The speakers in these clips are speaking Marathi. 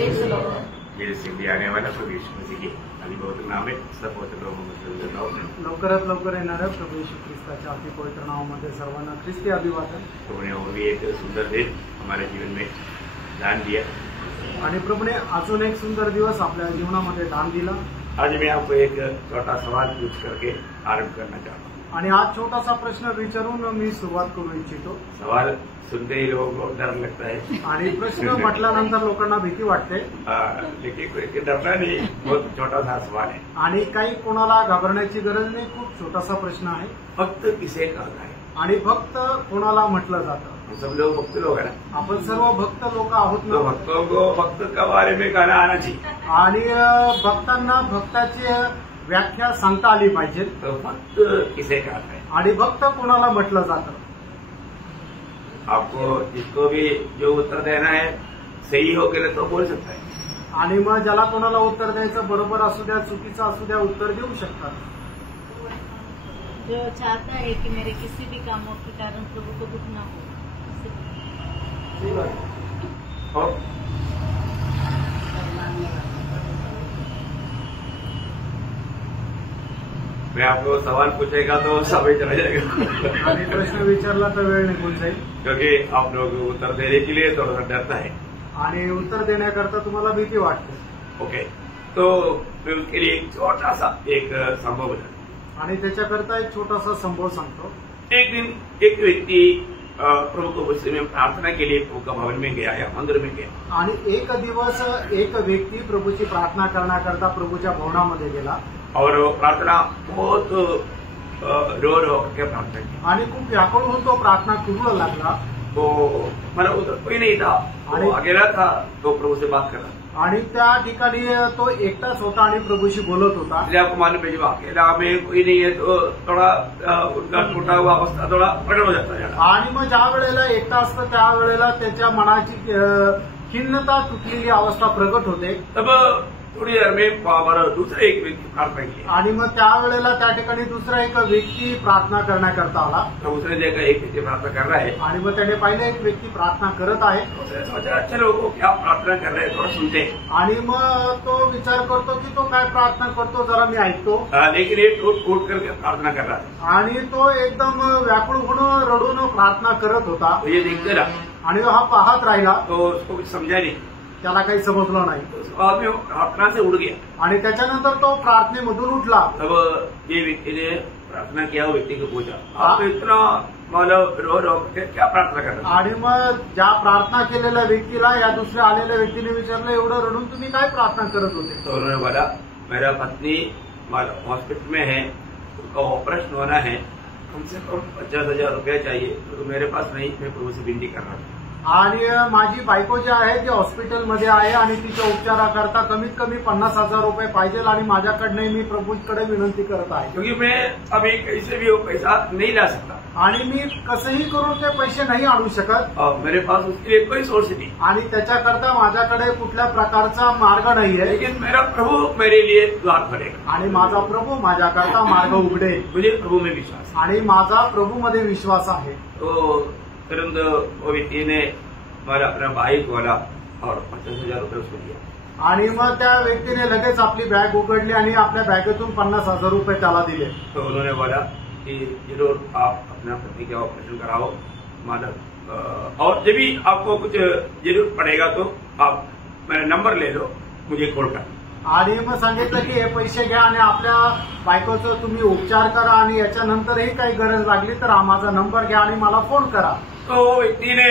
मेरे से भी आने वाला प्रभु यीशु मसीह की अति पवित्र नाम है सब पवित्र लोगों में लवकरात लवकर येणाऱ्या प्रभू येशू ख्रिस्ताच्या अति पवित्र नावामध्ये सर्वांना ख्रिस्ती अभिवादन। प्रभु ने और भी एक सुंदर दिन हमारे जीवन में दान दिया आणि प्रभूने अजून एक सुंदर दिवस आपल्या जीवनामध्ये दान दिला। आज मैं आपको एक छोटा सवाल पूछ करके आरंभ करना चाहता हूँ आणि आज छोटासा प्रश्न विचारून मी सुरुवात करू इच्छितो। सवाल सुनते ही लोगों को डर लगता है आणि प्रश्न म्हटल्यानंतर लोकांना भीती वाटते, लेकिन कोई डरना नहीं, बहुत छोटा सा सवाल है आणि काही कोणाला घाबरण्याची गरज नाही। खूप छोटासा प्रश्न आहे, भक्त किसे कहता है आणि भक्त कोणाला म्हटलं जातं? हम सब लोग भक्त लोग है ना, आपण सर्व भक्त लोक आहोत तो ना। भक्तों को भक्त के बारे में कहना आना चाहिए आणि भक्तांना भक्ताची व्याख्या सांगता आली पाहिजे। तो भक्त किसे कहता है? आणि भक्त कोणाला म्हटलं जातं? आपको जिसको भी जो उत्तर देना है सही हो गए तो बोल सकता है, आणि मग ज्याला कोणाला उत्तर द्यायचं बरोबर असू द्या चुकीचं असू द्या उत्तर देऊ शकतात। जो चाहता है कि मेरे किसी भी कामों के कारण प्रभु को दुख ना हो। और मैं आपको सवाल पूछेगा तो समय चला जाएगा आणि प्रश्न विचारला तर वेळ निघून जाईल, क्योंकि आप लोग उत्तर देने के लिए थोड़ा सा डरता है आणि उत्तर देण्याकरता तुम्हाला भीती वाटते। ओके, तो मैं उसके लिए एक छोटा सा एक संभव बता। आणि त्याच्याकरता एक छोटासा संभव सांगतो। एक दिन एक व्यक्ति प्रभु को गुस्से में प्रार्थना के लिए प्रभु का भवन में गया या मंदिर में गया, आणि एक दिवस एक व्यक्ती प्रभूची प्रार्थना करण्याकरता प्रभूच्या भवनामध्ये गेला और प्रार्थना बहुत रो रो करके प्रार्थना की आणि खूप व्याकुळ होऊन तो प्रार्थना करू लागला। तो मतलब उधर कोई नहीं था, वो अकेला था, तो प्रभु से बात कर रहा था। आणि त्या ठिकाणी तो एकटाच होता आणि प्रभूशी बोलत होता। इसलिए आपको मालूम है जब अकेला में कोई नहीं है तो थोड़ा उनका टूटा हुआ अवस्था थोड़ा प्रकट हो जाता है। आणि मग ज्या वेळेला एकटा असतं त्यावेळेला त्याच्या मनाची खिन्नता तुटलेली अवस्था प्रगट होते। तब थोड़ी देर में दूसरे एक व्यक्ति प्रार्थना की आणि मग त्यावेळेला त्या ठिकाणी दुसरा एक व्यक्ती प्रार्थना करण्याकरता आला। तो उसने देखा एक व्यक्ति प्रार्थना कर रहा है आणि मग त्याने पाहिलं एक व्यक्ती प्रार्थना करत आहे। उसने सोचा अच्छा लोगों को क्या प्रार्थना कर रहे हैं थोड़ा सुनते हैं। आणि मग तो विचार करतो की तो काय प्रार्थना करतो जरा मी ऐकतो। लेकिन ये टूट फूट करके प्रार्थना कर रहा था आणि तो एकदम व्याकुळ होऊन रडून प्रार्थना करत होता। तो ये देखते रहा आणि हा पाहत राहिला, तो उसको कुछ समझा नहीं, त्याला काही समजलं नाही। तो आदमी प्रार्थना से उड़ गया आणि त्याच्यानंतर तो प्रार्थनेमधून उठला। तब ये व्यक्ति ने प्रार्थना किया, वो व्यक्ति को पूछा आप तो इतना मतलब रो रो के क्या प्रार्थना कर रहे? आणि मग ज्या प्रार्थना केलेल्या व्यक्तीला या दुसऱ्या आलेल्या व्यक्तीने विचारलं एवढं रडून तुम्ही काय प्रार्थना करत होते? तो उन्होंने बोला मेरा पत्नी हॉस्पिटल में है, उसका ऑपरेशन होना है, कम से कम 50,000 रुपया चाहिए, तो मेरे पास नहीं, मैं प्रभु से विनती कर रहा हूँ। आणि माझी बायको जी आहे ती हॉस्पिटलमध्ये आहे आणि तिच्या उपचाराकरता कमीत कमी 50,000 रुपये पाहिजे आणि माझ्याकडे मी प्रभूकडे विनंती करत आहे, क्योंकि मैं अभी कैसे भी वो पैसा नहीं ला सकता आणि मी कसंही करून ते पैसे नाही आणू शकत और मेरे पास उसके लिए कोई सोर्स नहीं, आणि त्याच्याकरता माझ्याकडे कुठल्या प्रकारचा मार्ग नाहीये। लेकिन मेरा प्रभु मेरे लिए द्वार खोलेगा आणि माझा प्रभू माझ्याकरता मार्ग उघडेल, मुझे प्रभु में विश्वास है। आणि माझा प्रभूमध्ये विश्वास आहे। तो तुरंत वो व्यक्ति ने हमारा अपना भाई खोला और 50,000 रुपये उसको दिया। आणि मग त्या व्यक्तीने लगेच आपली बॅग उघडली आणि आपल्या बॅगेतून 50,000 रुपये त्याला दिले। तो उन्होंने बोला कि जरूर आप अपना पत्नी का ऑपरेशन कराओ माधव, और जब भी आपको कुछ जरूर पड़ेगा तो आप मेरा नंबर ले लो, मुझे कॉल कर। आणि मग सांगितलं की हे पैसे घ्या आणि आपल्या बायकोचं तुम्ही उपचार करा आणि याच्यानंतरही काही गरज लागली तर हा माझा नंबर घ्या आणि मला फोन करा। तो व्यक्ति ने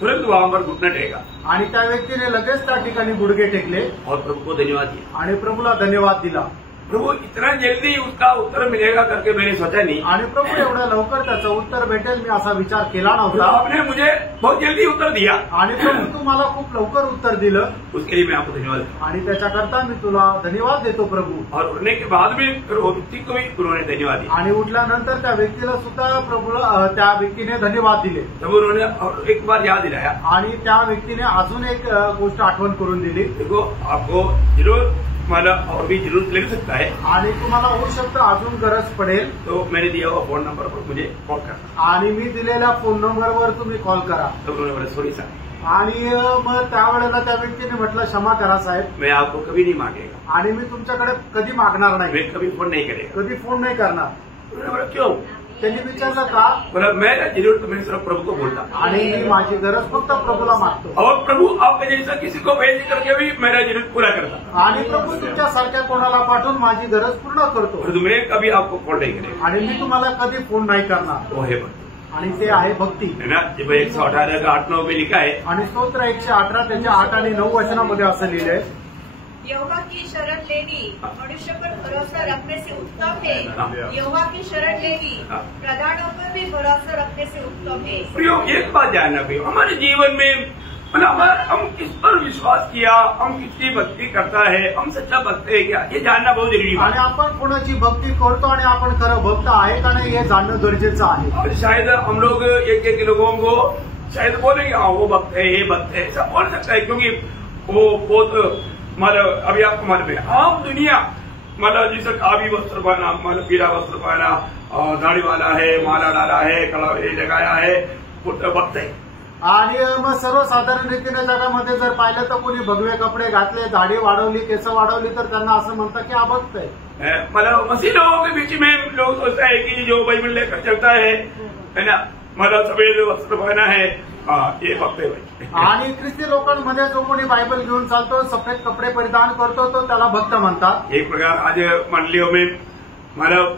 तुरंत वहां पर घुटना टेका आणि त्या व्यक्तीने लगेच त्या ठिकाणी गुडघे टेकले और प्रभु को धन्यवाद दिया। आणि प्रभूला धन्यवाद दिला। प्रभु इतना जल्दी उसका उत्तर मिलेगा करके मैंने सोचा नहीं, आणि प्रभू एवढ्या लवकर त्याचं उत्तर भेटेल मी असा विचार केला तो नव्हता। आपने मुझे बहुत जल्दी उत्तर दिया आणि प्रभू तुम्हाला खूप लवकर उत्तर दिलं उसके लिए मैं आपको धन्यवाद देता आणि त्याच्याकरता मी तुला धन्यवाद देतो प्रभू। हूं। और उठने के बाद भी फिर वो व्यक्ति को भी उन्होंने धन्यवाद दिया। आणि उठल्यानंतर त्या व्यक्तीला सुद्धा प्रभूला त्या व्यक्तीने धन्यवाद दिले। तब उन्होंने और एक बार याद दिलाया, आणि त्या व्यक्तीने अजून एक गोष्ट आठवण करून दिली, देखो आपको जरूर मला और भी जरूरत लग सकता है आणि तुम्हाला होऊ शकतं अजून गरज पडेल, तो मैंने दिया हुआ फोन नंबर पर मुझे कॉल करना। आणि मी दिलेल्या फोन नंबरवर तुम्ही कॉल करा। तब उन्होंने बोला सॉरी सर, आणि मग त्यावेळेला त्या व्यक्तीने म्हटलं क्षमा करा साहेब, मैं आपको कभी नहीं मांगेगा, आणि मी तुमच्याकडे कधी मागणार नाही, मैं कभी फोन नहीं करेगा। कधी फोन नाही करणार। मैंने बोला क्यों? त्यांनी विचारलं का? बोला मैं जरूरत मैं सिर्फ प्रभु को बोलता, आणि मी माझी गरज फक्त प्रभूला मागतो, और प्रभु आपके जैसा किसी को भेज करके भी मेरा जरूरत पूरा करता, आणि प्रभू तुमच्यासारख्या कोणाला पाठवून माझी गरज पूर्ण करतो, और मैं कभी आपको फोन नहीं करेगा। आणि मी तुम्हाला कधी फोन नाही करणार। वो है भक्ति, आणि ते आहे भक्ती, है ना। जब 118 का 8-9 में लिखा है, आणि स्तोत्र 118 त्याच्या 8 आणि 9 वचनामध्ये असं लिहिलंय, यहोवा की शरण लेनी मनुष्य पर भरोसा रखने से उत्तम है, हाँ। यहोवा की शरण लेनी हाँ। प्रधानों पर भी भरोसा रखने से उत्तम है। प्रियो एक बात जानना प्रियो, हमारे जीवन में मतलब हम किस पर विश्वास किया, हम किसकी भक्ति करता है, हम सच्चा भक्त है क्या, ये जानना बहुत जरूरी आणि है। आपण कोणाची भक्ती करतो आणि आपण खरं भक्त आहे का नाही हे जाणणं गरजेचं आहे। और शायद हम लोग एक लोगों को शायद बोलेंगे हाँ वो भक्त है, ये भक्त है, ऐसा बोल सकता है, क्योंकि वो बहुत मतलब अभी आपको मालूम है आम दुनिया मतलब जिसे कावी वस्त्र पहना, मतलब पीला वस्त्र पहना, दाढ़ी वाला है, माला डाला है, कड़ा लगाया है, वो तो भक्त है। आणि मग सर्वसाधारण रीतीने जगामध्ये जर पाहिलं तर कोणी भगवे कपडे घातले, दाढी वाढवली, केस वाढवली तर त्यांना असं म्हणतात की हा भक्त आहे। मतलब मसीह लोगों के बीच में लोग सोचता है कि जो बाइबल लेकर चलता है ना, मतलब सफेद वस्त्र पहना है, ये भक्त है भाई। आणि ख्रिस्ती लोकांमध्ये जो कोणी बायबल घेऊन चालतो, सफेद कपडे परिधान करतो तो त्याला भक्त म्हणतात। एक प्रकार आज मंडलियों में मतलब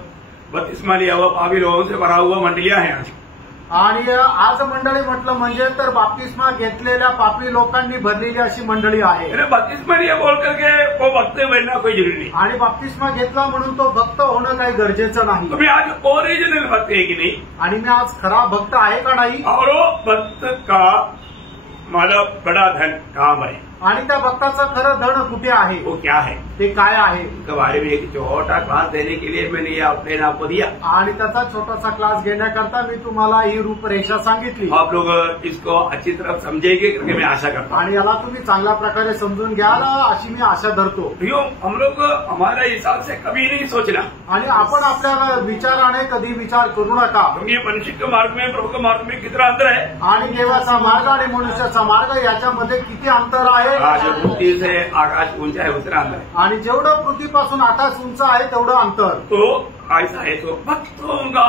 बत्तीसमा लिया हुआ पापी लोगों से भरा हुआ मंडलियां हैं आज। आणि आज मंडळी म्हटलं म्हणजे तर बाप्तिस्मा घेतलेल्या पापी लोकांनी भरलेली अशी मंडळी आहे। बत्तीसमा लिया बोल करके वो भक्त बनना कोई जरूरी नहीं, आणि बाप्तिस्मा घेतला म्हणून तो भक्त होणं काही गरजेचं नाही। तो मैं आज ओरिजिनल भक्त है कि नहीं, आणि मी आज खरा भक्त आहे का नाही, और वो भक्त का मतलब बड़ा धन काम है, आणि त्या भक्ताचं खरं धन कुठे आहे, वो क्या है, ते काय आहे। उसके बारे में एक छोटा क्लास देने के लिए मैंने ये अपने आपको दिया। आणि त्याचा छोटासा क्लास घेण्याकरता मी तुम्हाला ही रूपरेषा सांगितली। आप लोग इसको अच्छी तरह समझेंगे करके मैं आशा करता हूँ। आणि याला तुम्ही चांगल्या प्रकारे समजून घ्याल अशी मी आशा धरतो। प्रियो हम लोग हमारे हिसाब से कभी नहीं सोचना, आणि आपण आपल्या विचाराने कधी विचार करू नका, क्योंकि मनुष्य के मार्ग में प्रभु के मार्ग में कितना अंतर है। आणि देवाचा मार्ग आणि मनुष्याचा मार्ग याच्यामध्ये किती अंतर आहे। जो पृथ्वी से आकाश ऊंचा है उतना अंतर है, आणि जेवढं पृथ्वीपासून आकाश उंच आहे तेवढं अंतर। तो ऐसा है तो भक्तों का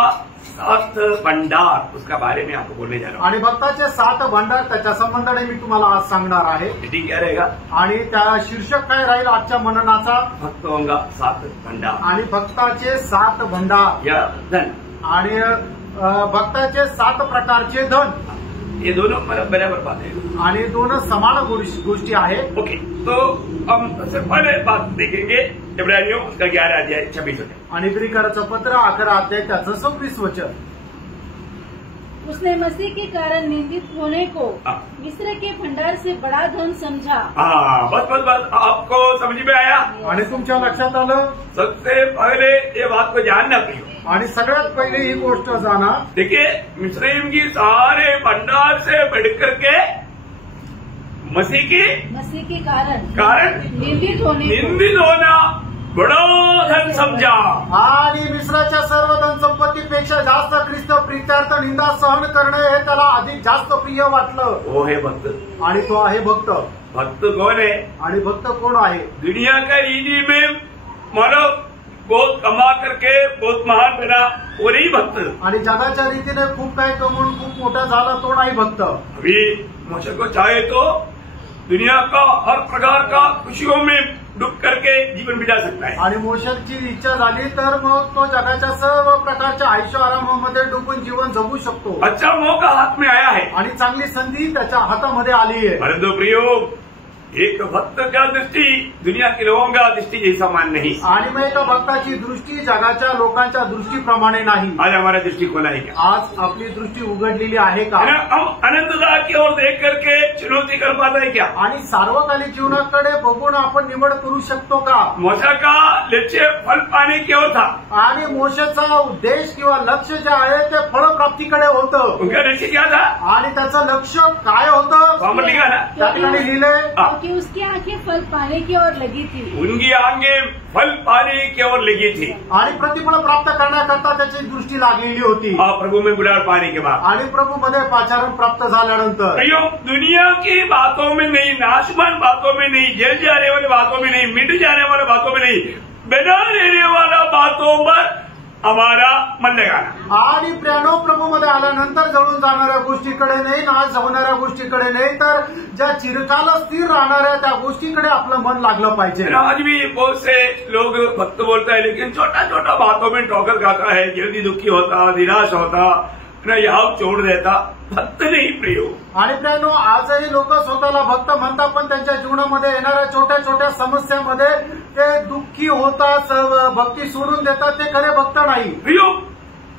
7 भंडार उसका बारे में आपको बोलने जा रहा हूँ। आणि भक्ताचे 7 भंडार त्याच्या संबंधाने मी तुम्हाला आज सांगणार आहे। ठीक क्या रहेगा, आणि त्या शीर्षक काय राहील आजच्या मननाचा, भक्तों का 7 भंडार आणि भक्ताचे 7 भंडार या धन, आणि भक्ताचे 7 प्रकारचे धन, ये दोनों मतलब बराबर बात है। आणि दोन समान गोष्टी आहेत। ओके, तो हम सबसे पहले बात देखेंगे इब्रानियों उसका 11 अध्याय 26 वचन। आणि इब्रिकराचं पत्र 11 अध्याय त्याचं 26 वचन। उसने मसीह के कारण निंदित होने को हाँ। मिस्र के भंडार से बड़ा धन समझा। हाँ बस आपको समझ में आया। आणि तुमच्या लक्षात आलं, सबसे पहले ये बात को जानना प्रियो, आणि सगळ्यात पहिले ही गोष्ट जाणा, देखिए मिस्रईम की सारे भंडार से बढ़कर के मसीह के कारण निंदित होना बड़ा धन समझा। आणि मिस्राच्या सर्व धन संपत्तीपेक्षा जास्त ख्रिस्त प्रित्यार्थ निंदा सहन करणे हे त्याला अधिक जास्त प्रिय वाटलं। वो है भक्त, आणि तो आहे भक्त। भक्त कौन है, आणि भक्त कोण आहे, दुनिया का रीति में मतलब बहुत कमा करके बहुत महान बना वो नहीं भक्त, आणि जगाच्या रीतीने खूप काही कमवून खूप मोठा झाला तो नाही भक्त। अभी मोशे को चाहे तो दुनिया का हर प्रकार का खुशियों में डूब करके जीवन बिता सकता है, आणि मोशेची इच्छा झाली तर मग तो जगाच्या सर्व प्रकारच्या ऐशो आरामामध्ये डुबून जीवन जगू शकतो। अच्छा मौका हाथ में आया है, आणि चांगली संधी त्याच्या हातामध्ये आली आहे। परंतु प्रियो एक भक्त का दृष्टी दुनिया के लोगों का दृष्टी जैसा मान नहीं, आणि मग एका भक्ताची दृष्टी जगाच्या लोकांच्या दृष्टीप्रमाणे नाही। आज हमारा दृष्टी खोला है क्या, आज आपली दृष्टी उघडलेली आहे का, है ना? हम अनंतता की ओर देख करके चुनौती कर पाता है क्या, आणि सार्वकालिक जीवनाकडे बघून आपण निवड करू शकतो का। मोशा का लक्ष्य फल पाने की ओर था, आणि मोशेचा उद्देश किंवा लक्ष जे आहे ते फळप्राप्तीकडे होतं, उनका लक्ष्य क्या था, आणि त्याचं लक्ष काय होतं वहां पर लिखा ना, त्या ठिकाणी लिहिलंय, कि उसकी आंखें फल पाने की ओर लगी थी। उनकी आंखें फल पाने की ओर लगी थी आणि प्रतिफळ प्राप्त करण्याकरता त्याची दृष्टी लागलेली होती और प्रभु में बुलार पाने के बाद आणि प्रभूमध्ये पाचारण प्राप्त झाल्यानंतर कईयों दुनिया की बातों में नहीं, नाशवान बातों में नहीं, जल जाने वाले बातों में नहीं, मिट जाने वाले बातों में नहीं, बना रहने वाला बातों पर हमारा मन लगाना। आणि प्रियानो प्रभूमध्ये आल्यानंतर जळून जाणाऱ्या गोष्टीकडे नाही, नाश होणाऱ्या गोष्टीकडे नाही, तर ज्या चिरकाल स्थिर राहणाऱ्या त्या गोष्टीकडे आपलं मन लागलं पाहिजे। आज भी बहुत से लोग भक्त बोलता है, लेकिन छोटा छोटा बातों में ठोकर खाता है, जल्दी दुखी होता, निराश होता, न यहाँ छोड़ देता, भक्त नहीं प्रियो। आणि प्रियानो आजही लोक स्वतःला भक्त म्हणतात, पण त्यांच्या जीवनामध्ये येणाऱ्या छोट्या छोट्या समस्यामध्ये ते दुःखी होतात, भक्ती सोडून देतात, ते खरे भक्त नाही। प्रियो,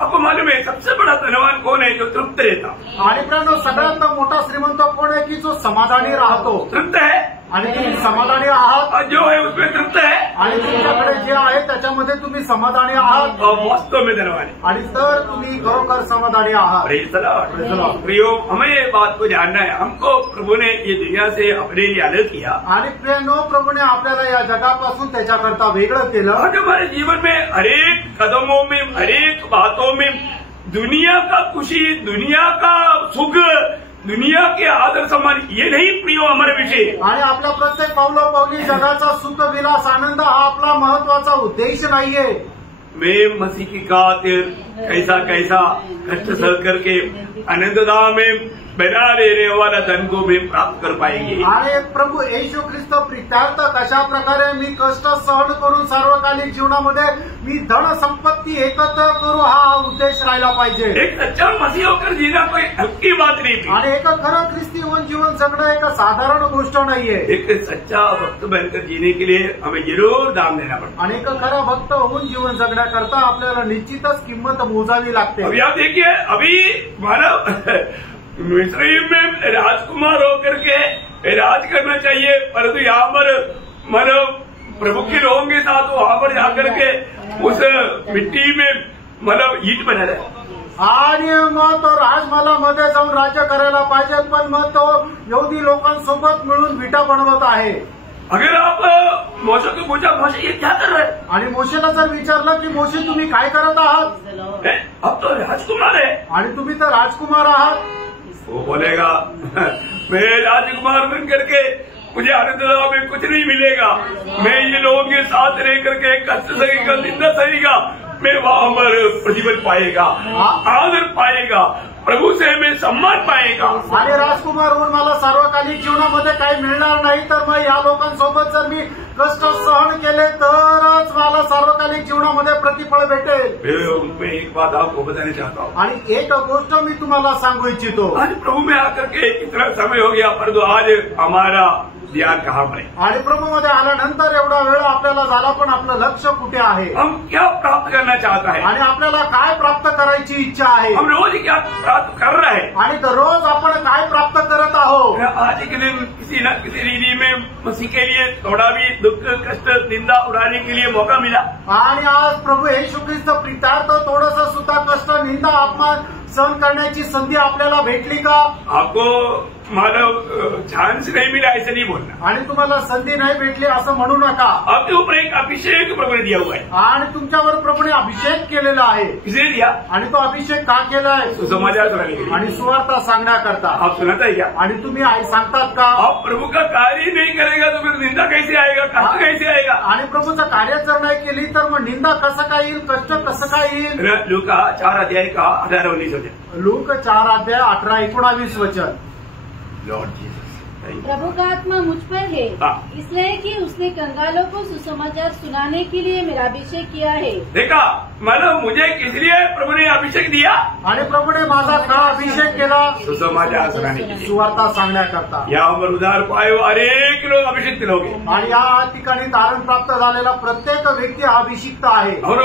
आपको मालूम है सबसे बड़ा धनवान कौन है? जो तृप्त रहता। आणि प्रियानो सगळ्यात मोठा श्रीमंत कोण आहे की जो समाधानी राहतो। तृप्त है आणि तुम्ही समाधानी आहात और जो है उसमें तृप्त है आणि तुमच्याकडे जे आहे त्याच्यामध्ये तुम्ही समाधानी आहात और वास्तव में धनवान है। आणि तर तुम्ही खरोखर समाधानी आहात। Praise the Lord। प्रियो, हमें ये बात को जानना है, हमको प्रभु ने ये दुनिया से अपने लिए अलग किया आणि प्रियानो प्रभूने आपल्याला या जगापासून त्याच्याकरता वेगळं केलं। और हमारे जीवन में हरेक कदमों में, हरेक बातों में दुनिया का खुशी, दुनिया का सुख, दुनिया के आदर सम्मान ये नहीं प्रियो हमारे विषय। आणि आपल्या प्रत्येक पावलोपावली जगाचा सुख विलास आनंद हा आपला महत्वाचा उद्देश नाहीये। मैं मसीह की खातिर कैसा कैसा कष्ट सह करके आनंदधाम में बना रहने वाला धन को भी प्राप्त कर पाएंगे। आणि प्रभू येशू ख्रिस्त प्रित्यार्थ कशा प्रकारे मी कष्ट सहन करून सार्वकालिक जीवनामध्ये मी धन संपत्ती एकत्र करू हा उद्देश राहिला पाहिजे। एक सच्चा मसीह होकर जीना कोई हल्की बात नहीं थी। आणि एक खरं ख्रिस्ती होऊन जीवन जगणं एक साधारण गोष्ट नाहीये। एक सच्चा भक्त बनकर जीने के लिए हमें जरूर दान देना पड़ता। आणि एक खरा भक्त होऊन जीवन जगण्याकरता आपल्याला निश्चितच किंमत मोजावी लागते। अभी आप देखिए, अभी मानव मिस्री में राजकुमार होकर के राज करना चाहिए, परंतु यहाँ पर मानव प्रभु के लोगों के साथ वहां पर जाकर के उस मिट्टी में मतलब ईट बना रहे आणि मग तो राजमहालामध्ये जाऊन राज्य करायला पाहिजे, पण मग तो यहुदी लोकांसोबत मिळून विटा बनवत आहे। अगर आप मोशे को पूछा, मोशे ये क्या कर रहे हैं? आणि मोशेला जर विचारलं की मोशे तुम्ही काय करत आहात, अब तो राजकुमार है आणि तुम्ही तर राजकुमार आहात, वो बोलेगा मैं राजकुमार बन करके मुझे आनंदधाम में कुछ नहीं मिलेगा, मैं ये लोगों के साथ रह करके कष्ट सहेगा, निंदा सहेगा, मैं वहां पर प्रतिफल पाएगा, आदर पाएगा, प्रभु से हमें सम्मान पाएगा। आणि राजकुमार होऊन मला सार्वकालिक जीवनामध्ये काही मिळणार नाही, तर मग या लोकांसोबत जर मी कष्ट सहन केले तरच मला सार्वकालिक जीवनामध्ये प्रतिफळ भेटेल। मैं एक बात आपको बताना चाहता हूँ, आणि एक गोष्ट मी तुम्हाला सांगू इच्छितो। आज प्रभु में आकर के इतना समय हो गया, परंतु आज हमारा ध्यान कहाँ पर है? आणि प्रभूमध्ये आल्यानंतर एवढा वेळ आपल्याला झाला, पण आपलं लक्ष कुठे आहे? हम क्या प्राप्त करना चाहता है? आणि आपल्याला काय प्राप्त करायची इच्छा आहे? हम रोज क्या प्राप्त कर रहे हैं? आणि दररोज आपण काय प्राप्त करत आहोत? आज के दिन किसी न किसी रीति में मसीह के लिए थोड़ा भी दुख, कष्ट, निंदा उड़ाने के लिए मौका मिला। आणि आज प्रभू येशू ख्रिस्त प्रित्यार्थ थोडंसं सुद्धा कष्ट, निंदा, अपमान सहन करण्याची संधी आपल्याला भेटली का? आपको मानव चांस नहीं मिला ऐसे नहीं बोलना, आणि तुम्हाला संधी नाही भेटली असं म्हणू नका। आपके ऊपर एक अभिषेक प्रभु ने दिया हुआ है। आणि तुमच्यावर प्रभूने अभिषेक केलेला आहे। किसने दिया? आणि तो अभिषेक का केलाय? सुसमाचार सुनाने के लिए। आणि सुवार्ता सांगण्याकरता। आप सुनाता है क्या? आणि तुम्ही सांगतात का? आप प्रभु का कार्य नहीं करेगा तो फिर निंदा कैसे आएगा, कष्ट कैसे आएगा? आणि प्रभूचं कार्य जर नाही केली तर मग निंदा कसं काय येईल, कष्ट कसं काय येईल? लूका 4 अध्याय का 18-19 वचन। लूक 4 अध्याय 18-19 वचन। लॉर्ड जीसस, प्रभु का आत्मा मुझ पर है, इसलिए कि उसने कंगालों को सुसमाचार सुनाने के लिए मेरा अभिषेक किया है। देखा, मतलब मुझे किस लिए प्रभु ने अभिषेक दिया? आणि प्रभूने माझा का अभिषेक केला? सुसमाचार सुनाने के लिए, सुवार्ता सांगण्याकरता। यहाँ पर उधार पाए हुए अनेक लोग अभिषिक्त लोग हैं। आणि या ठिकाणी तारण प्राप्त झालेला प्रत्येक व्यक्ती अभिषिक्त आहे। और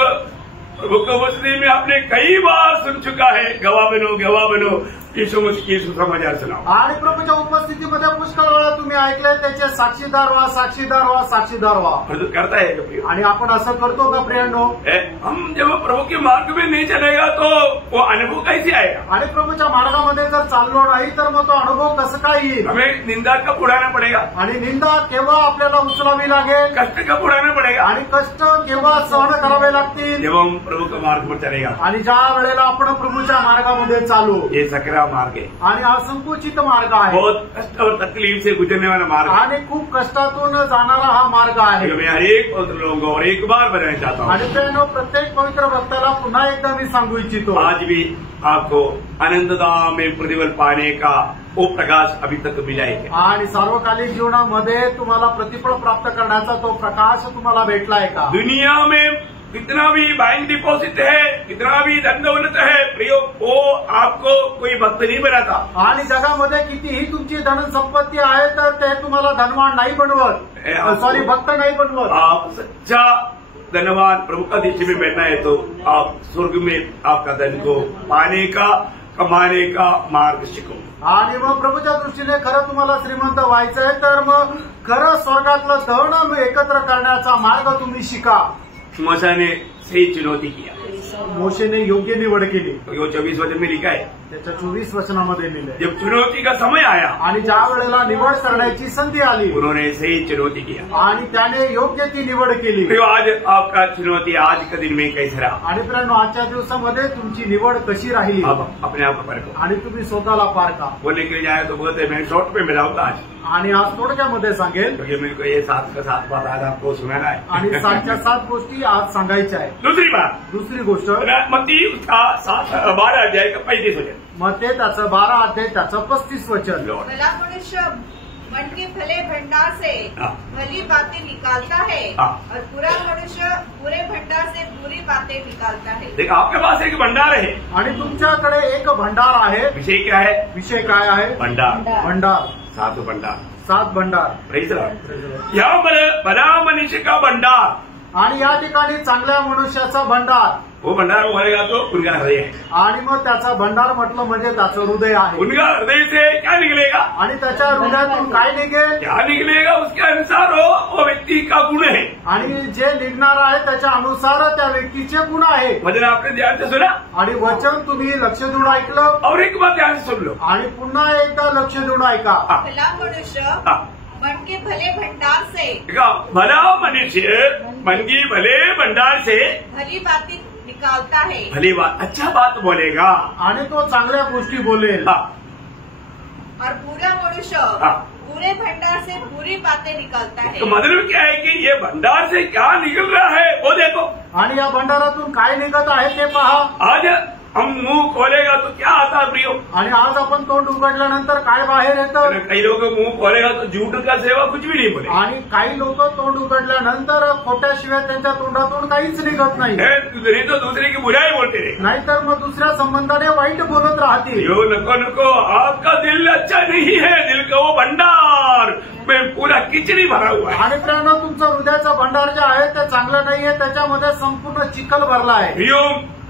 प्रभु के वचन में आपने कई बार सुन चुका है, गवाह बनो, गवाह बनो, यीशु मसीह की सुसमाचार सुनाओ। आणि प्रभूच्या उपस्थितीमध्ये पुष्कळ वेळा तुम्ही ऐकलंय त्याचे साक्षीदार व्हा, साक्षीदार व्हा, साक्षीदार व्हा। और करता है क्या प्रिय? आणि आपण असं करतो का प्रियांनो? हम जब प्रभु के मार्ग में नहीं चलेगा तो वो अनुभव कैसे आएगा? आणि प्रभूच्या मार्गामध्ये जर चाललो नाही तर मग तो अनुभव कसं काय येईल? हमें निंदा कब उड़ाना पड़ेगा? आणि निंदा केव्हा आपल्याला उचलावी लागेल? कष्ट कब उड़ाना पड़ेगा? आणि कष्ट केव्हा सहन करावे लागतील? जब हम प्रभु के मार्ग में चलेगा। आणि ज्या वेळेला आपण प्रभूच्या मार्गामध्ये चालू, ये सकरा मार्ग है, आणि हा संकुचित मार्ग आहे, बहुत कष्ट और तकलीफ से गुजरने वाला मार्ग है। आणि खूप कष्टातून जाणारा हा मार्ग आहे। मैं हर एक पवित्र लोगों को और एक बार बताना चाहता हूँ, आणि त्यानं प्रत्येक पवित्र भक्ताला पुन्हा एकदा मी सांगू इच्छितो, आज भी आपको अनंतता में प्रतिफल पाने का वो प्रकाश अभी तक मिला है क्या? आणि सार्वकालिक जीवनामध्ये तुम्हाला प्रतिफळ प्राप्त करण्याचा तो प्रकाश तुम्हाला भेटलाय का? दुनिया में कितना भी बैंक डिपॉजिट है, कितना भी धन दौलत है प्रियो, वो आपको कोई भक्त नहीं बनाता। आणि जगामध्ये कितीही तुमची धनसंपत्ती आहे तर ते तुम्हाला धनवान नाही बनवत, सॉरी भक्त नाही बनवत। आप सच्चा धनवान प्रभु का देश में बैठना है तो आप स्वर्ग में आपका धन को पाने का, कमाने का मार्ग सीखो। आणि मग प्रभूच्या दृष्टीने खरं तुम्हाला श्रीमंत व्हायचंय तर मग खरं स्वर्गातलं धन एकत्र करण्याचा मार्ग तुम्ही शिका। मूसा ने सही चुनौती किया, मोशेने योग्य निवड केली, क्योंकि वो 24 वचन में लिखा है, त्याच्या 24 वचनामध्ये लिहिलंय। जब चुनौती का समय आया आणि ज्या वेळेला निवड करण्याची संधी आली उन्होंने सही चुनौती किया, आणि त्याने योग्य ती निवड केली। प्रियो आज आपका चुनौती आज के दिन में कैसा रहा? आणि प्रियांनो, आजच्या दिवसामध्ये तुमची निवड कशी राहिली? आप अपने आप को परखो। आणि तुम्ही स्वतःला पारखा। बोलने के लिए जाए तो बोलते मैं शॉर्ट पे मिलाऊंगा आज, आणि आज थोडक्यामध्ये सांगेल, क्योंकि मेरे को ये 7 का 7 बात आज आपको सुनाना है। आणि 7च्या 7 गोष्टी आज सांगायच्या आहेत। दूसरी बात, दुसरी गोष्ट, मत्ती उसका 12 अध्याय का 35 वचन, मग ते त्याचं 12 अध्याय त्याचं 35 वचन। भला मनुष्य मन के भले भंडार से हाँ। भली बातें निकालता है, हाँ। और बुरा मनुष्य बुरे भंडार से बुरी बातें निकालता है। देखो आपके पास एक भंडार है, आणि तुमच्याकडे एक भंडार आहे। विषय क्या है? विषय काय आहे? भंडार, भंडार, 7 भंडार, 7 भंडार। Praise the Lord. यहाँ पर भला मनुष्य का भंडार, आणि या ठिकाणी चांगल्या मनुष्याचा भंडार, वो भंडार बोलेगा तो उनका हृदय है, आणि मग त्याचा भंडार म्हटलं म्हणजे त्याचं हृदय आहे। उनका हृदय से क्या निकलेगा? आणि त्याच्या हृदयातून काय निघेल? क्या निकलेगा उसके अनुसार वो व्यक्ति का गुण है। आणि जे निघणार आहे त्याच्या अनुसार त्या व्यक्तीचे गुण आहे। वचन आपने ध्यान से सुना, आणि वचन तुम्ही लक्ष देऊन ऐकलं, और एक बात ध्यान से सुन लो, आणि पुन्हा एकदा लक्ष देऊन ऐका। भला मनुष्य हाँ। मन के भले भंडार से भला मनुष्य मन की भले भंडार से भली बातें निकालता है, भली बात, अच्छा बात बोलेगा, आणि तो चांगल्या गोष्टी बोलेल। हाँ। और बुरा मनुष्य हाँ। बुरे भंडार से बुरी बातें निकालता है। तो मतलब क्या है कि ये भंडार से क्या निकल रहा है वो देखो। आणि या भंडारातून काय निघत आहे ते पहा। आज हम मुंह खोलेगा तो क्या आता है प्रियो? आणि आज आपण तोंड उघडल्यानंतर काय बाहेर येतं? कई लोग मुंह खोलेगा तो झूठ का सेवा कुछ भी नहीं बोले, आणि काही लोक तोंड उघडल्यानंतर खोट्याशिवाय त्यांच्या तोंडातून काहीच निघत नाही, नहीं तो दूसरे की बुराई बोलते रहे। नाहीतर मग दुसऱ्या संबंधाने वाईट बोलत राहतील। यो नको नको, आपका दिल अच्छा नहीं है, दिल का वो भंडार में पूरा किचड़ी भरा हुआ है। आणि प्रियांनो, तुमचं हृदयाचं भंडार जे आहे ते चांगलं नाहीये, त्याच्यामध्ये संपूर्ण चिखल भरला आहे। प्रियो,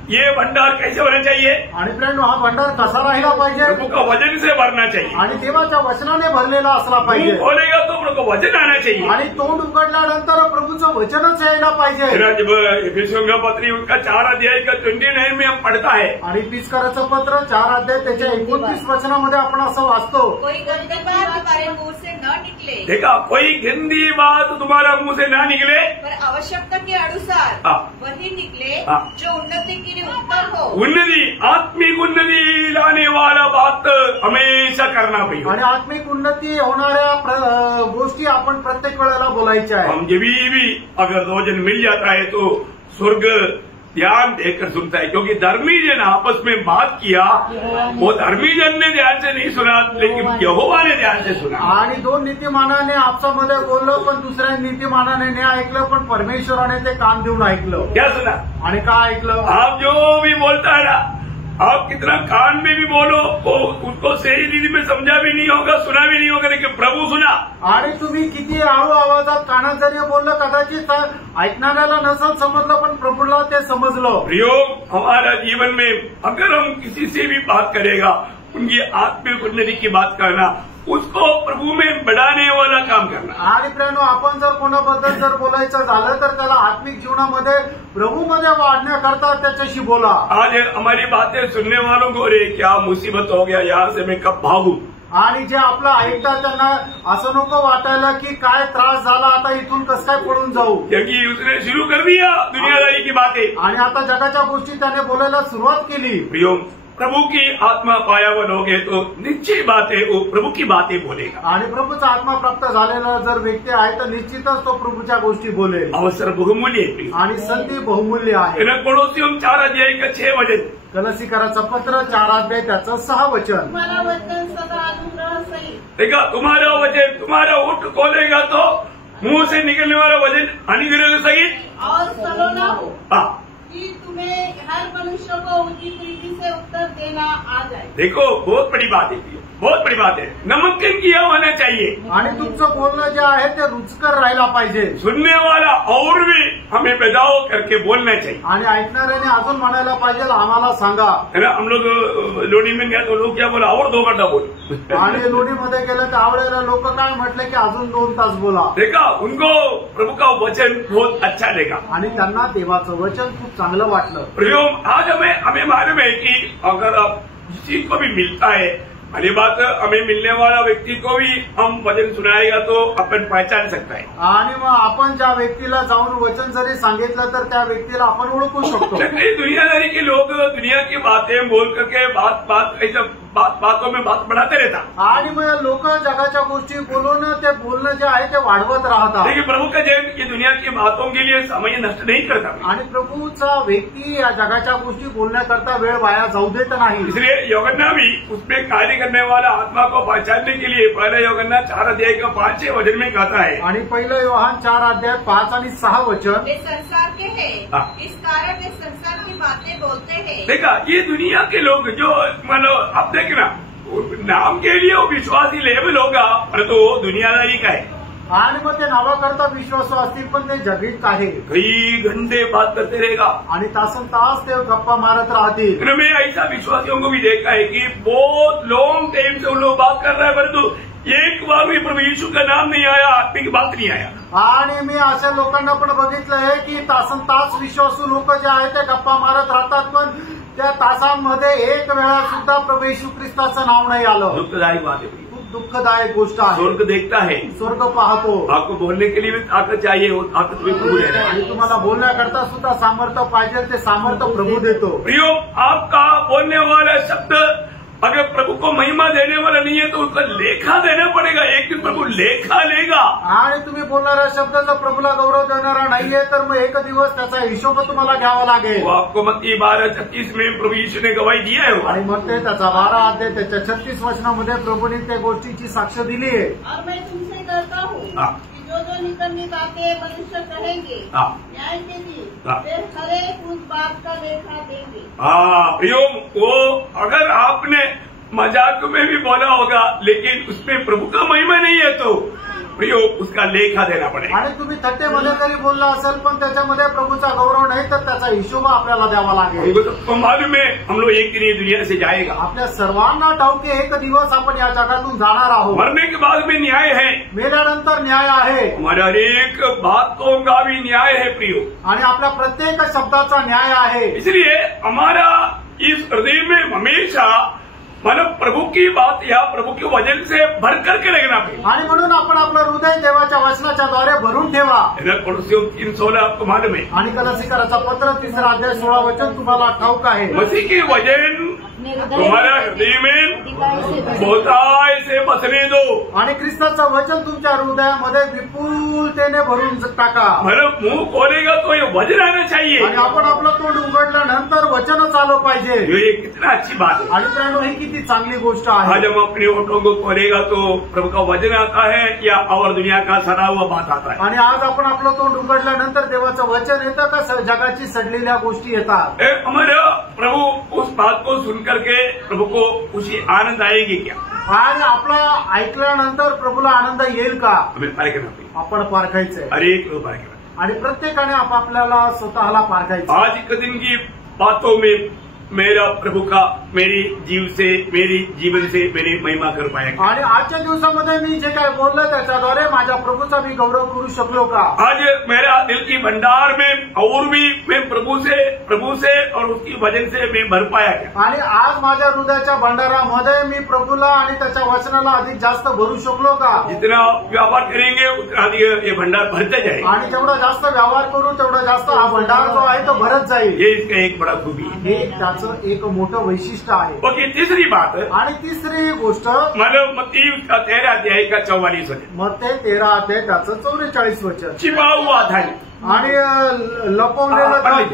ये भंडार कैसे होना चाहिए? आणि प्रियांनो, हा भंडार कसा राहिला पाहिजे? प्रभु का वजन से भरना चाहिए, आणि देवाच्या वचनाने भरलेला असला पाहिजे। मुंह खोलेगा तो प्रभु का वजन आना चाहिए। आणि तोंड उघडल्यानंतर प्रभूचं वचनच यायला पाहिजे। जब एफिसियों का पत्री उनका 4 अध्याय का 29 में हम पढ़ता है, आणि पिचकराचं पत्र 4 अध्याय त्याच्या 29 वचनामध्ये आपण असं वाचतो, कोई गंदी बात तुम्हारे मुंह से न निकले, देखा कोई गंदी बात तुम्हारा मुंह से ना निकले, पर आवश्यकता के अनुसार हाँ। वही निकले हाँ। जो उन्नति के लिए उत्तम हो। उन्नति, आत्मिक उन्नति लाने वाला बात हमेशा करना भाई। आणि आत्मिक उन्नती होणाऱ्या गोष्टी आपण प्रत्येक वेळेला बोलायच्या आहे। हम जब भी अगर भोजन मिल जाता है तो स्वर्ग ध्यान देकर सुनता है, क्योंकि धर्मी जन आपस में बात किया, वो धर्मी जन ने ध्यान से नहीं सुना, लेकिन यहोवा ने ध्यान से सुना। आणि 2 नीतिमानाने आपसामध्ये बोललं, पण दुसऱ्या नीतिमानाने नाही ऐकलं, पण परमेश्वराने ते कान देऊन ऐकलं। क्या सुना? आणि काय ऐकलं? आप जो भी बोलता है ना, आप कितना कान में भी बोलो, वो उसको सही रीति में समझा भी नहीं होगा, सुना भी नहीं होगा, लेकिन प्रभु सुना। आणि तुम्ही किती हळू आवाजात कानात जरी बोललं, कदाचित ऐकणाऱ्याला नसेल समजलं, पण प्रभूला ते समजलं। प्रियो, हमारा जीवन में अगर हम किसी से भी बात करेगा, उनकी आत्मिक उन्नति की बात करना, उसको प्रभु में बढ़ाने वाला काम करना। आणि प्रियानो, आपण जर कोणाबद्दल जर बोलायचं झालं तर त्याला आत्मिक जीवनामध्ये प्रभूमध्ये वाढण्याकरता त्याच्याशी बोला। आज हमारी बातें सुनने वालों को अरे क्या मुसीबत हो गया, यहाँ से मैं कब भागू। आणि जे आपलं ऐकतात त्यांना असं नको वाटायला की काय त्रास झाला, आता इथून कसं काय पळून जाऊ, क्योंकि उसने शुरू कर दिया दुनियादारी की बातें आणि आता जगाच्या गोष्टी त्याने बोलायला सुरुवात केली। प्रियो, प्रभु की आत्मा पाया हुआ लोग है तो निश्चित बात है वो प्रभु की बातें बोलेगा। आणि प्रभूचा आत्मा प्राप्त झालेला जर व्यक्ती आहे तर निश्चितच तो प्रभूच्या गोष्टी बोलेल। अवसर बहुमूल्य है प्रिय। आणि संधी बहुमूल्य आहे। कोलोसियम 4 अध्याय का 6 वचन, कलसीकराचं पत्र 4 अध्याय त्याचं 6 वचन। तुम्हारा वचन सदा अनुग्रह सहित, देखा तुम्हारा वचन, तुम्हारा ओठ खोलेगा तो मुंह से निकलने वाला वचन अनुग्रह सहित और सलोना हो हाँ। कि तुम्हें हर मनुष्य को उचित रीति से उत्तर देना आ जाए। देखो बहुत बड़ी बात है, बहुत बड़ी बात है, नमकीन किया होना चाहिए। आणि तुमचं बोलणं जे आहे ते रुचकर राहायला पाहिजे। सुनने वाला और भी हमें बजाओ करके बोलना चाहिए। आणि ऐकणाऱ्याने अजून म्हणायला पाहिजे आम्हाला सांगा। है ना, हम लोग लोणी में गया तो लोग क्या बोला, और 2 घंटा बोल। आणि लोणीमध्ये गेलं तर आवडेला लोक काय म्हटलं की अजून 2 तास बोला। देखा उनको प्रभु का वचन बहुत अच्छा लगा आणि त्यांना देवाचं वचन खूप चांगलं वाटलं। प्रियो, आज हमें मालूम है कि अगर आप किसी को भी मिलता है, पहली बात हमें मिलने वाला व्यक्ति को भी हम वचन सुनाएगा तो अपन पहचान सकता है। आणि मग आपण ज्या व्यक्तीला जाऊन वचन जरी सांगितलं तर त्या व्यक्तीला आपण ओळखू शकतो। दुनियादारी के लोग दुनिया की बातें बोल करके बातों में बात बढ़ाते रहता। आणि मग लोक जगाच्या गोष्टी बोलून ते बोलणं जे आहे ते वाढवत राहतात। लेकिन प्रभु का जन ये दुनिया की बातों के लिए समय नष्ट नहीं करता। आणि प्रभूचा व्यक्ती या जगाच्या गोष्टी बोलण्याकरता वेळ वाया जाऊ देत नाही। इसलिए यूहन्ना भी उसमें कार्य करने वाला आत्मा को पहचानने के लिए पहला यूहन्ना 4 अध्याय का 5-6 वचन में कहता है। आणि पहिलं योहान 4 अध्याय 5 आणि 6 वचन, वे संसार के हैं, हाँ। इस कारण वे संसार की बातें बोलते हैं। देखा, ये दुनिया के लोग जो मानो आप देखना नाम के लिए वो विश्वासी लेवल होगा, परंतु वो दुनियादारी का है। आणि मग ते नावाकरता विश्वासू असतील पण ते जगीत आहे। कई घंटे बात करते रहेगा आणि तासन तास ते गप्पा मारत राहतील। मैं ऐसा विश्वासियों को भी देखा है कि बहुत लॉन्ग टाइम से वो लोग बात कर रहे हैं, परंतु एक बार भी प्रभु यीशु का नाम नहीं आया, आत्मिक बात नहीं आया। आणि मी अशा लोकांना पण बघितलं आहे की तासन तास विश्वासू लोक जे आहेत ते गप्पा मारत राहतात, पण त्या तासांमध्ये एक वेळा सुद्धा प्रभू येशू ख्रिस्ताचं नाव नाही आलं। दुःखदायक बात है, खूप दुःखदायक गोष्ट आहे। स्वर्ग देखता है, स्वर्ग पाहतो। आपको बोलने के लिए भी ताकत चाहिए, वो ताकत भी प्रभु दे रहा है। आणि तुम्हाला बोलण्याकरता सुद्धा सामर्थ्य पाहिजे, ते सामर्थ्य प्रभू देतो। प्रियो, आपका बोलने वाला शब्द अगर प्रभु को महिमा देने वाला नहीं है तो उसका लेखा देना पड़ेगा। एक दिन प्रभु लेखा लेगा। आणि तुम्ही बोलणारा शब्द जर प्रभूला गौरव देणारा नाहीये तर मग एक दिवस त्याचा हिशोब तुम्हाला घ्यावा लागेल। वो आपको मत्ती 12:36 में प्रभु यीशु ने गवाही दिया है। आणि मग ते त्याचा 12 अध्याय त्याच्या 36 वचनामध्ये प्रभूने त्या गोष्टीची साक्ष दिली आहे। और मैं तुमसे कहता हूँ हाँ। कि जो निकम्मी बातें मनुष्य कहेंगे हाँ। न्याय के दिन हाँ। वे हर एक उस बात का लेखा देंगे। हाँ प्रियो, वो अगर आपने मजाक में भी बोला होगा लेकिन उसमें प्रभु का महिमा नहीं है तो प्रियो उसका लेखा देना पड़ेगा। आणि तुम्ही थट्टेमध्ये जरी बोलला असेल पण त्याच्यामध्ये प्रभूचा गौरव नाही तर त्याचा हिशोब आपल्याला द्यावा लागेल। हमको तो मालूम है हम लोग एक दिन ये दुनिया से जाएगा। आपल्या सर्वांना ठाऊक आहे एक दिवस आपण या जगातून जाणार आहोत। मरने के बाद भी न्याय है, मेल्यानंतर न्याय आहे। हमारे हर एक बातों का भी न्याय है प्रियो, आणि आपल्या प्रत्येक शब्दाचा न्याय आहे। इसलिए हमारा इस हृदय में हमेशा मतलब प्रभु की बात या प्रभु के वचन से भर करके रखना चाहिए। आणि म्हणून आपण आपलं हृदय देवाच्या वचनाच्या द्वारे भरून ठेवा। कोलोसियों 3:16 आपको मालूम है। आणि कलसीकराचा पत्र 3 अध्याय 16 वचन तुम्हाला ठाऊक आहे। मसीह के वचन तुम्हारा हृदय में बहुताय से बसने दो। आणि ख्रिस्ताचं वचन तुमच्या हृदयामध्ये विपुलतेने भरून टाका। मतलब मुंह खोलेगा तो ये वचन आना चाहिए। आणि आपण आपलं तोंड उघडल्यानंतर वचनच आलं पाहिजे। ये कितना अच्छी बात है। आणि त्यामुळे ही किती चांगली गोष्ट आहे। आज हम अपने होठों को खोलेगा तो प्रभु का वचन आता है या और दुनिया का सड़ा हुआ बात आता है। आणि आज आपण आपलं तोंड उघडल्यानंतर देवाचं वचन येतं का जगाची सडलेल्या गोष्टी येतात। हमारा प्रभु उस बात को सुन करके प्रभु को खुशी आनंद आएगी क्या? आणि आपला ऐकल्यानंतर प्रभूला आनंद येईल का? हमें पारखना, आपण पारखायचंय। हर एक लोग पारखना आणि प्रत्येकाने आपापल्याला स्वतःला पारखायचं। आज के दिन की बातों में मेरा प्रभु का मेरी जीव से मेरी जीवन से मेरी महिमा कर पाएगा। आणि आजच्या दिवसामध्ये मी जे काय बोललो त्याच्याद्वारे माझ्या प्रभूचा मी गौरव करू शकलो का? आज मेरा दिल की भंडार में और भी मैं प्रभु से और उसकी वचन से मैं भर पाया क्या? आणि आज माझ्या हृदयाच्या भंडारामध्ये मी प्रभूला आणि त्याच्या वचनाला अधिक जास्त भरू शकलो का? जितना व्यापार करेंगे उतना अधिक ये भंडार भरते जाएगा। आणि जेवढा जास्त व्यवहार करू तेवढा जास्त हा भंडार जो आहे तो भरत जाईल। ये इसका एक बड़ा खूबी है। हे त्याचं एक मोठं वैशिष्ट्य आहे। ओके, तीसरी बात आणि तिसरी गोष्ट मतलब मत्ती उसका 13 अध्याय का 44 वचन, मत्ते 13 अध्याय त्याचं 44 वचन, छिपा हुआ धन आणि लपवलेलं धन।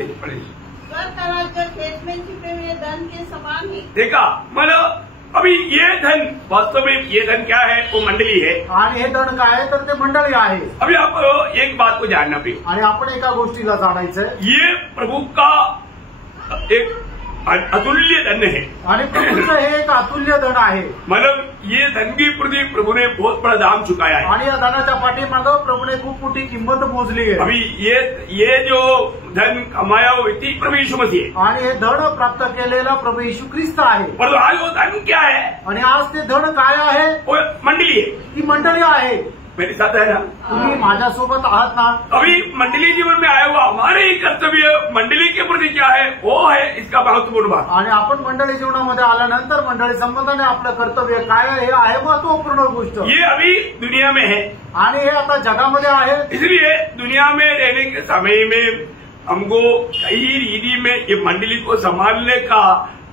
स्वर्ग राज्य खेत में छिपे हुए धन के समान ही। देखा, मतलब अभी ये धन वास्तव में ये धन क्या है? वो मंडली है। आणि हे धन काय आहे तर ते मंडळी आहे। अभी आप एक बात को जानना पड़ेगा, आणि आपण एका गोष्टीला जाणायचंय, ये प्रभु का एक अतुल्य धन है। आणि प्रभूचं हे एक अतुल्य धन आहे। मतलब ये धन की प्रति प्रभु ने बहुत बड़ा दाम चुकाया है। आणि या धनाच्या पाठीमागं प्रभूने खूप मोठी किंमत मोजली आहे। अभी ये जो धन कमाया वो व्यक्ति प्रभु यीशु मसीह है, आणि हे धन प्राप्त केलेला प्रभू येशू ख्रिस्त आहे। पर आज वो धन क्या है? आणि आज ते धन काय आहे? वो मंडली है। ही मंडळी आहे। मेरे साथ है ना? तुम्ही माझ्यासोबत आहात ना? अभी मंडली जीवन में आया हुआ हमारे ही कर्तव्य मंडली के प्रति क्या है वो है इसका महत्वपूर्ण बात। आणि आपण मंडळी जीवनामध्ये आल्यानंतर मंडळी संबंधाने आपलं कर्तव्य काय हे आहे महत्वपूर्ण गोष्ट। ये अभी दुनिया में है आणि हे आता जगामध्ये आहे। इसलिए दुनिया में रहने के समय में हमको कई रीति में ये मंडली को संभालने का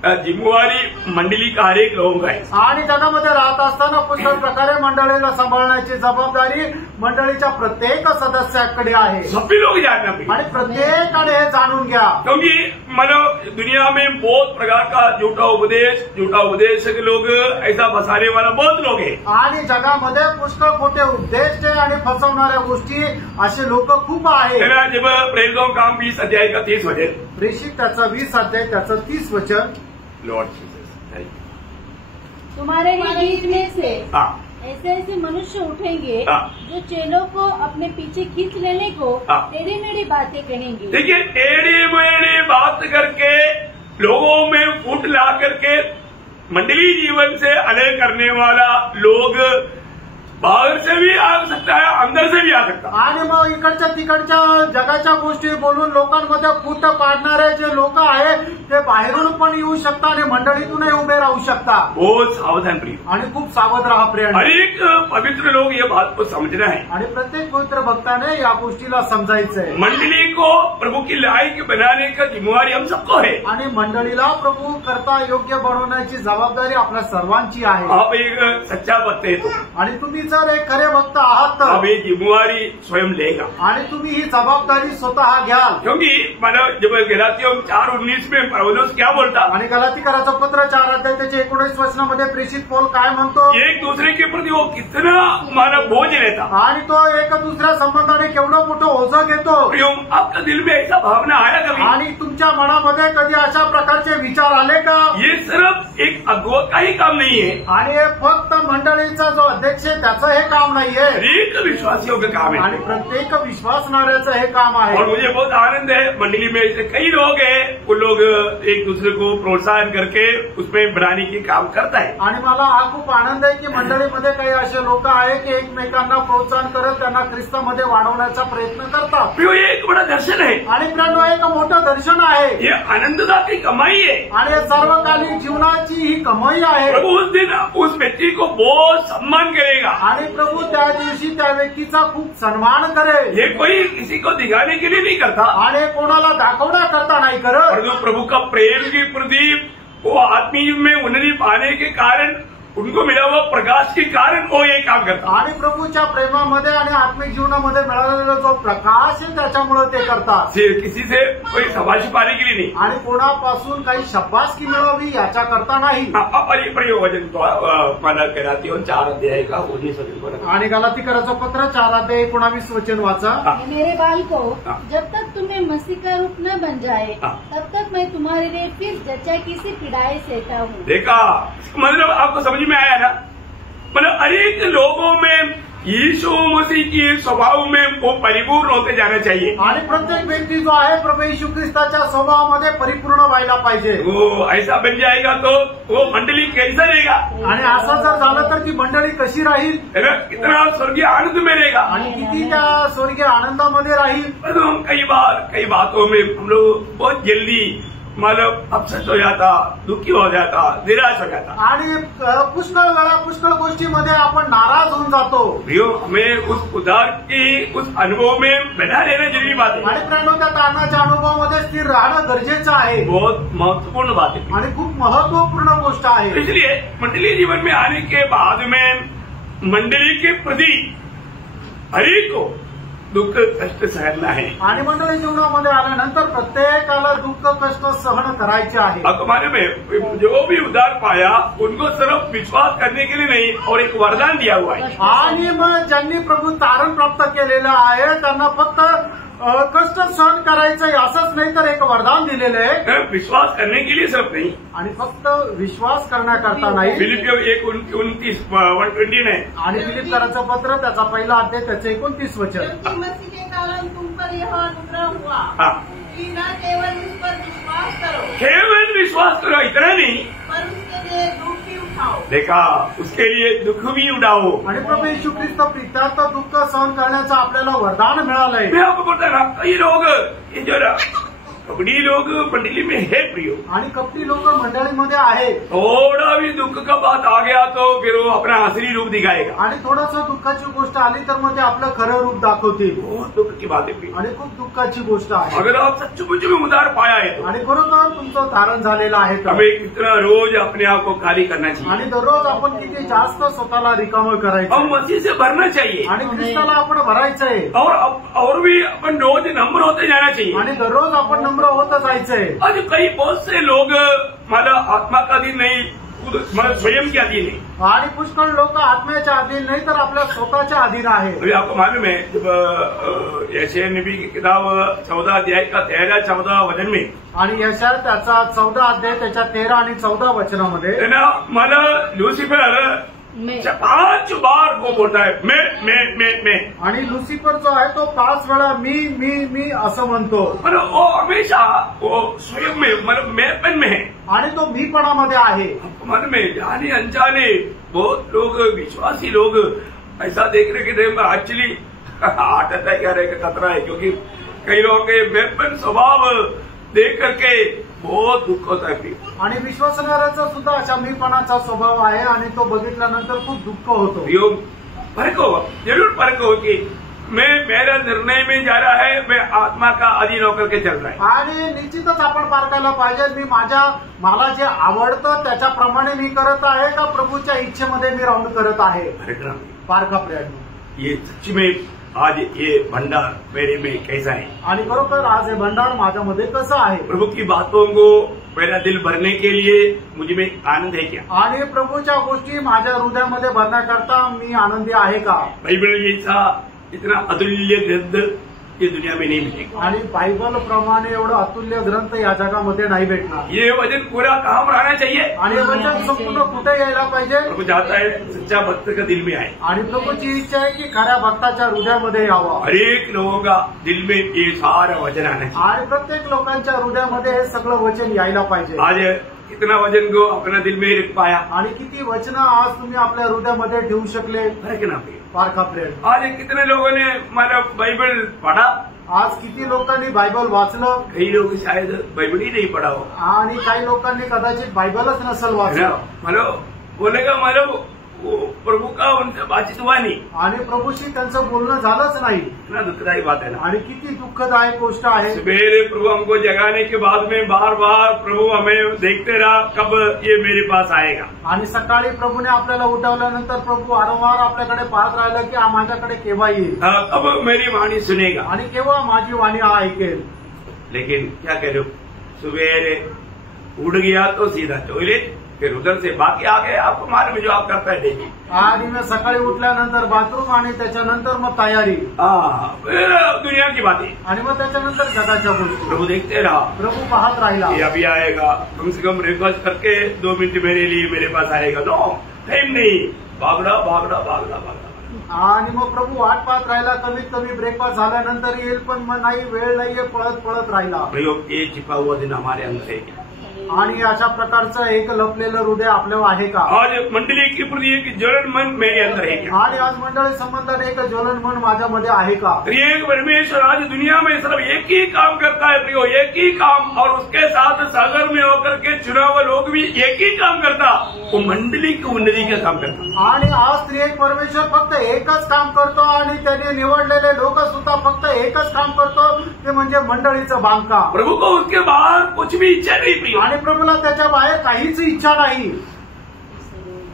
जिम्मेवारी मंडली का हर एक लोगों का है। आणि जगामध्ये राहत असताना कुठल्याच प्रकारे मंडळीला सांभाळण्याची जबाबदारी मंडळीच्या प्रत्येक सदस्याकडे आहे। सभी लोग जानना चाहिए आणि प्रत्येकाने हे जाणून घ्या, क्योंकि मतलब दुनिया में बहुत प्रकार का झूठा उपदेशक लोग ऐसा फंसाने वाला बहुत लोग हैं। आणि जगामध्ये पुष्कळ खोटे उपदेश आणि फसवणाऱ्या गोष्टी असे लोक खूप आहेत। जब प्रेरितों का काम 20 अध्याय का 30 वचन, प्रेषित त्याचं 20 अध्याय त्याचं 30 वचन, लॉर्ड जीसस तुम्हारे ही बीच में से हाँ ऐसे मनुष्य उठेंगे हाँ। जो चेलों को अपने पीछे खींच लेने को हाँ। टेढ़ी मेढ़ी बातें कहेंगे। देखिए, टेढ़ी मेढ़ी बात करके लोगों में फूट ला करके मंडली जीवन से अलग करने वाला लोग बाहर से भी आ सकता है, अंदर से भी आ सकता है। आणि मग इकडच्या तिकडच्या जगाच्या गोष्टी बोलून लोकांमध्ये फूट पाडणारे जे लोक आहेत ते बाहेरून पण येऊ शकतात आणि मंडळीतूनही उभे राहू शकतात। बहुत सावधान प्रिय, आणि खूप सावध राहा प्रिय। हर एक पवित्र लोग ये बात को समझना है। आणि प्रत्येक पवित्र भक्ताने या गोष्टीला समजायचंय। मंडली को प्रभु की लायक बनाने का जिम्मेवारी हम सबको है। आणि मंडळीला प्रभू करता योग्य बनवण्याची जबाबदारी आपल्या सर्वांची आहे। आप एक सच्चा भक्त है तो आणि तुम्ही जर एक खरे भक्त आहात तर अब ये जिम्मेवारी स्वयं लेगा, आणि तुम्ही ही जबाबदारी स्वतः घ्याल। क्योंकि मतलब जब गलातियों 4:19 में पौलुस क्या बोलता, आणि गलातीकराचं पत्र 4 अध्याय त्याच्या 19 वचनामध्ये प्रेषित पौल काय म्हणतो, एक दूसरे के प्रति वो कितना मानव बोझ रहता। आणि तो एक दुसऱ्या संबंधाने केवढं मोठं ओझं घेतो। आपका दिल में ऐसा भावना आया कभी? आणि तुमच्या मनामध्ये कधी अशा प्रकारचे विचार आले का? ये सिर्फ एक अगुवा का ही काम नहीं है, आणि हे फक्त मंडळीचा जो अध्यक्ष आहे त्याचं हे काम नाहीये, एक विश्वासियों का काम आणि है। प्रत्येक विश्वासणाऱ्याचं हे काम आहे। और मुझे बहुत आनंद है, मंडली में ऐसे कई लोग हैं, वो लोग एक दूसरे को प्रोत्साहन करके उसमें बनाने की काम करता है। आणि मला हा खूप आनंद आहे की मंडळीमध्ये काही असे लोक आहेत की एकमेकांना प्रोत्साहन करत त्यांना ख्रिस्तामध्ये वाढवण्याचा प्रयत्न करतात। ये एक बड़ा दर्शन है, आणि प्रियांनो एक मोठं दर्शन आहे, ये आनंदता की कमाई है। आणि सर्वकालिक जीवनाची ही कमाई आहे। प्रभु उस दिन उस व्यक्ति को बहुत सम्मान करेगा। आणि प्रभू त्या दिवशी त्या व्यक्तीचा खूप सन्मान करेल। ये कोई किसी को दिखाने के लिए नहीं करता, आणि कोणाला दाखवण्याकरता नाही करत, और जो प्रभु का प्रेम की प्रदीप वो आत्मीय में उन्नति पाने के कारण उनको मिला हुआ प्रकाश के कारण वो ये काम करता। आणि प्रभूच्या प्रेमामध्ये आणि आत्मिक जीवनामध्ये मिळालेला जो प्रकाश आहे त्याच्यामुळे ते करतात। सिर्फ किसी से कोई शाबाशी पाने के लिए नहीं। आणि कोणापासून काही शाबासकी मिळावी याच्या करता नाही। वचन तो मला गलातियों 4 अध्याय का 19 वचन। आणि गलातीकराचं पत्र 4 अध्याय 19 वचन वाचा। मेरे बालकों, जब तक तुम्हें मसीह का रूप न बन जाए तब तक मैं तुम्हारे लिए फिर जच्चा की सी पीड़ाएं सहता हूँ। देखा, मतलब आपको समझ में आया ना? मतलब अनेक लोगों में यीशु मसीह की स्वभाव में वो परिपूर्ण होते जाना चाहिए आणि प्रत्येक व्यक्ती जो आहे प्रभू येशू ख्रिस्ताच्या स्वभावामध्ये परिपूर्ण व्हायला पाहिजे. वो ऐसा बन जाएगा तो वो मंडली कैसा रहेगा आणि असं जर झालं तर ती मंडळी कशी राहील, है ना? कितना स्वर्गीय आनंद में रहेगा. आणि किती त्या स्वर्गीय आनंदामध्ये राहील. तो हम कई बातों में हम लोग बहुत जल्दी मतलब अपसेट हो जाता, दुखी हो जाता, निराश हो जाता. आणि पुष्कळ वेळा पुष्कळ गोष्टीमध्ये आपण नाराज होऊन जातो. भैया हमें उस उद्धार की उस अनुभव में बना रहना जरूरी बात है. आणि प्रेरणा त्या तारणाच्या अनुभवामध्ये स्थिर राहणं गरजेचं आहे. बहुत महत्वपूर्ण बात है आणि खूप महत्वपूर्ण गोष्ट आहे. इसलिए मंडलीय जीवन में आने के बाद में मंडली के प्रति हरेक को दुःख कष्ट सहना है. आणि मंडळी जीवनामध्ये आल्यानंतर प्रत्येकाला दुःख कष्ट सहन करायचे आहे. अब हमारे में जो भी उद्धार पाया उनको सिर्फ विश्वास करने के लिए नहीं और एक वरदान दिया हुआ है. आणि मग ज्यांनी प्रभू तारण प्राप्त केलेलं आहे त्यांना फक्त कष्ट सहन करायचं असंच नाही तर एक वरदान दिलेलं आहे. विश्वास करने के लिए सिर्फ नहीं, आणि फक्त विश्वास करण्याकरता नाही. फिलिपियो 1:29 ने आणि फिलिप्पियराचं पत्र त्याचा पहिला अध्याय त्याचं 29 वचन. क्योंकि मसीह के कारण तुम पर यह अनुग्रह हुआ हाँ कि न केवल उस पर विश्वास करो केवल विश्वास करो इतना नहीं, पर उसके लिए दुख भी उठाओ. देखा उसके लिए दुख भी उठाओ. आणि प्रभू येशू ख्रिस्त प्रित्यार्थ दुःख सहन करण्याचं आपल्याला वरदान मिळालंय. मैं आपको बोलता ना कई लोग ये जो कपड़ी लोग मंडली में है प्रियो, आणि कपटी लोक मंडळीमध्ये आहे. थोड़ा भी दुख का बात आ गया तो फिर वो अपना असली रूप दिखाएगा. आणि थोडंसं दुःखाची गोष्ट आली तर मग ते आपलं खरं रूप दाखवतील. बहुत दुख की बात है प्रियो. आणि खूप दुःखाची गोष्ट आहे. अगर आप सचमुच में उधार पाया है तो आणि खरोखर तुमचं धारण झालेलं आहे तर. हमें कितना रोज अपने आप को खाली करना चाहिए. आणि दररोज आपण किती जास्त स्वतःला रिकामं करायचं. हम मसीह से भरना चाहिए आणि ख्रिस्ताला आपण भरायचंय. और भी अपन रोज नम्र होते जाना चाहिए. आणि दररोज आपण नम्र होत जायचंय. आज कई बहुत से लोग मतलब आत्मा का अधीन नहीं, मतलब स्वयं के अधीन है. आणि पुष्कळ लोक आत्म्याच्या अधीन नाही तर आपल्या स्वतःच्या अधीन आहे. अभी आपको मालूम है जब यशायाह नबी की किताब 14 अध्याय का 13-14 वचन में आणि यशायाह त्याचा 14 अध्याय त्याच्या 13 आणि 14 वचनामध्ये है ना, मतलब लुसिफर 5 बार वो बोलता है मैं. आणि लुसिफर जो आहे तो 5 वेळा मी असं म्हणतो. मतलब वो हमेशा वो स्वयं में मतलब मैंपन में है. आणि तो मीपणामध्ये आहे. मन में जाने अनजाने बहुत लोग विश्वासी लोग ऐसा देख रहे कि एक्चुअली हार्ट अटैक आने का खतरा है, क्योंकि कई लोगों के मैंपन स्वभाव देख करके बहुत दुःख होता है. आणि विश्वासणाऱ्याचा सुद्धा अशा मीपणाचा स्वभाव आहे आणि तो बघितल्यानंतर खूप दुःख होतो. फर्क हो, जरूर फर्क हो कि मैं मेरा निर्णय में जा रहा है, मैं आत्मा का अधीन होकर के चल रहा है. आणि निश्चितच आपण पारखायला पाहिजे मी मला जे आवडतं त्याच्याप्रमाणे मी करत आहे का प्रभूच्या इच्छेमध्ये मी राहून करत आहे. पारखा प्रयत्न. ये सच में आज ये भंडार मेरे में कैसा है. आणि खरोखर आज हे भंडार माझ्यामध्ये कसं आहे. प्रभु की बातों को मेरा दिल भरने के लिए मुझे में आनंद है क्या. आणि प्रभूच्या गोष्टी माझ्या हृदयामध्ये भरण्याकरता मी आनंदी आहे का. बाइबल जैसा इतना अतुल्य ग्रंथ ये दुनिया में नहीं मिलेगा. आणि बायबल प्रमाणे एवढं अतुल्य ग्रंथ या जगामध्ये नाही भेटणार. ये वचन पूरा कहाँ रहना चाहिए. आणि हे वचन संपूर्ण कुठे यायला पाहिजे. प्रभु चाहता है सच्चा भक्त का दिल में आए. आणि प्रभूची इच्छा आहे की खऱ्या भक्ताच्या हृदयामध्ये यावं. हर एक लोगों का दिल में ये सारा वचन आना चाहिए. आणि प्रत्येक लोकांच्या हृदयामध्ये हे सगळं वचन यायला पाहिजे. आज कितना वचन को अपना दिल में रख पाया. आणि किती वचन आज तुम्ही आपल्या हृदयामध्ये ठेवू शकले. फर्क ना पारखा प्रेम. आज कितने लोगों ने मतलब बाइबल पढ़ा. आज किती लोकांनी बायबल वाचलं. कई लोग शायद बाइबल ही नहीं पढ़ा हो. आणि काही लोकांनी कदाचित बायबलच नसेल वाचलं. मतलब बोलेगा मतलब प्रभु का उनसे बातचीत हुआ नहीं. आणि प्रभूशी त्यांचं बोलणं झालंच नाही. इतना दुखदायी बात है ना. आणि किती दुःखदायक गोष्ट आहे. सवेरे प्रभु हमको जगाने के बाद में बार बार प्रभु हमें देखते रहा कब ये मेरे पास आएगा. आणि सकाळी प्रभूने आपल्याला उठवल्यानंतर प्रभू वारंवार आपल्याकडे पाहत राहिलं की माझ्याकडे केव्हा येईल. कब मेरी वाणी सुनेगा. आणि केव्हा माझी वाणी ऐकेल. लेकिन क्या करो, सवेरे उठ गया तो सीधा टॉयलेट, फिर उधर से बाकी आ गए. आपको मालूम जो आप करता है डेली. आणि मी सकाळी उठल्यानंतर बाथरूम आणि त्याच्यानंतर मग तयारी. दुनिया की बातें. आणि मग त्याच्यानंतर जगाच्या गोष्टी. प्रभु देखते रहा. प्रभु पाहत राहिला. ये अभी आएगा, कम से कम ब्रेकफास्ट करके 2 मिनट मेरे लिए मेरे पास आएगा. नो टाइम नहीं. भागडा भागडा भागडा भागडा आणि मग प्रभू वाट पाहत राहिला, कमीत कमी ब्रेकफास्ट झाल्यानंतर येईल, पण मग नाही, वेळ नाहीये, पळत पळत राहिला. प्रयोग ये छिपा हुआ दिन हमारे अंदर है. आणि अशा प्रकारचं एक लपलेलं हृदय आपल्यावर आहे का? आज मंडली के प्रति एक ज्वलन मन मेरे अंदर है क्या? आणि आज मंडळी संबंधाने एक ज्वलन मन माझ्यामध्ये आहे का? एक परमेश्वर आज दुनिया में सिर्फ एक ही काम करता है प्रियो, एक ही काम, और उसके साथ सागर में होकर के चुना हुआ लोग भी एक ही काम करता, वो मंडली की उन्नति का काम करता. आणि आज त्रिएक परमेश्वर फक्त एकच काम करतो आणि त्याने निवडलेले लोक सुद्धा फक्त एकच काम करतो, ते म्हणजे मंडळीचं बांधकाम. प्रभु को उसके बाहर कुछ भी इच्छा नहीं प्रियो. आणि प्रभूला त्याच्या बाहेर काहीच इच्छा नाही.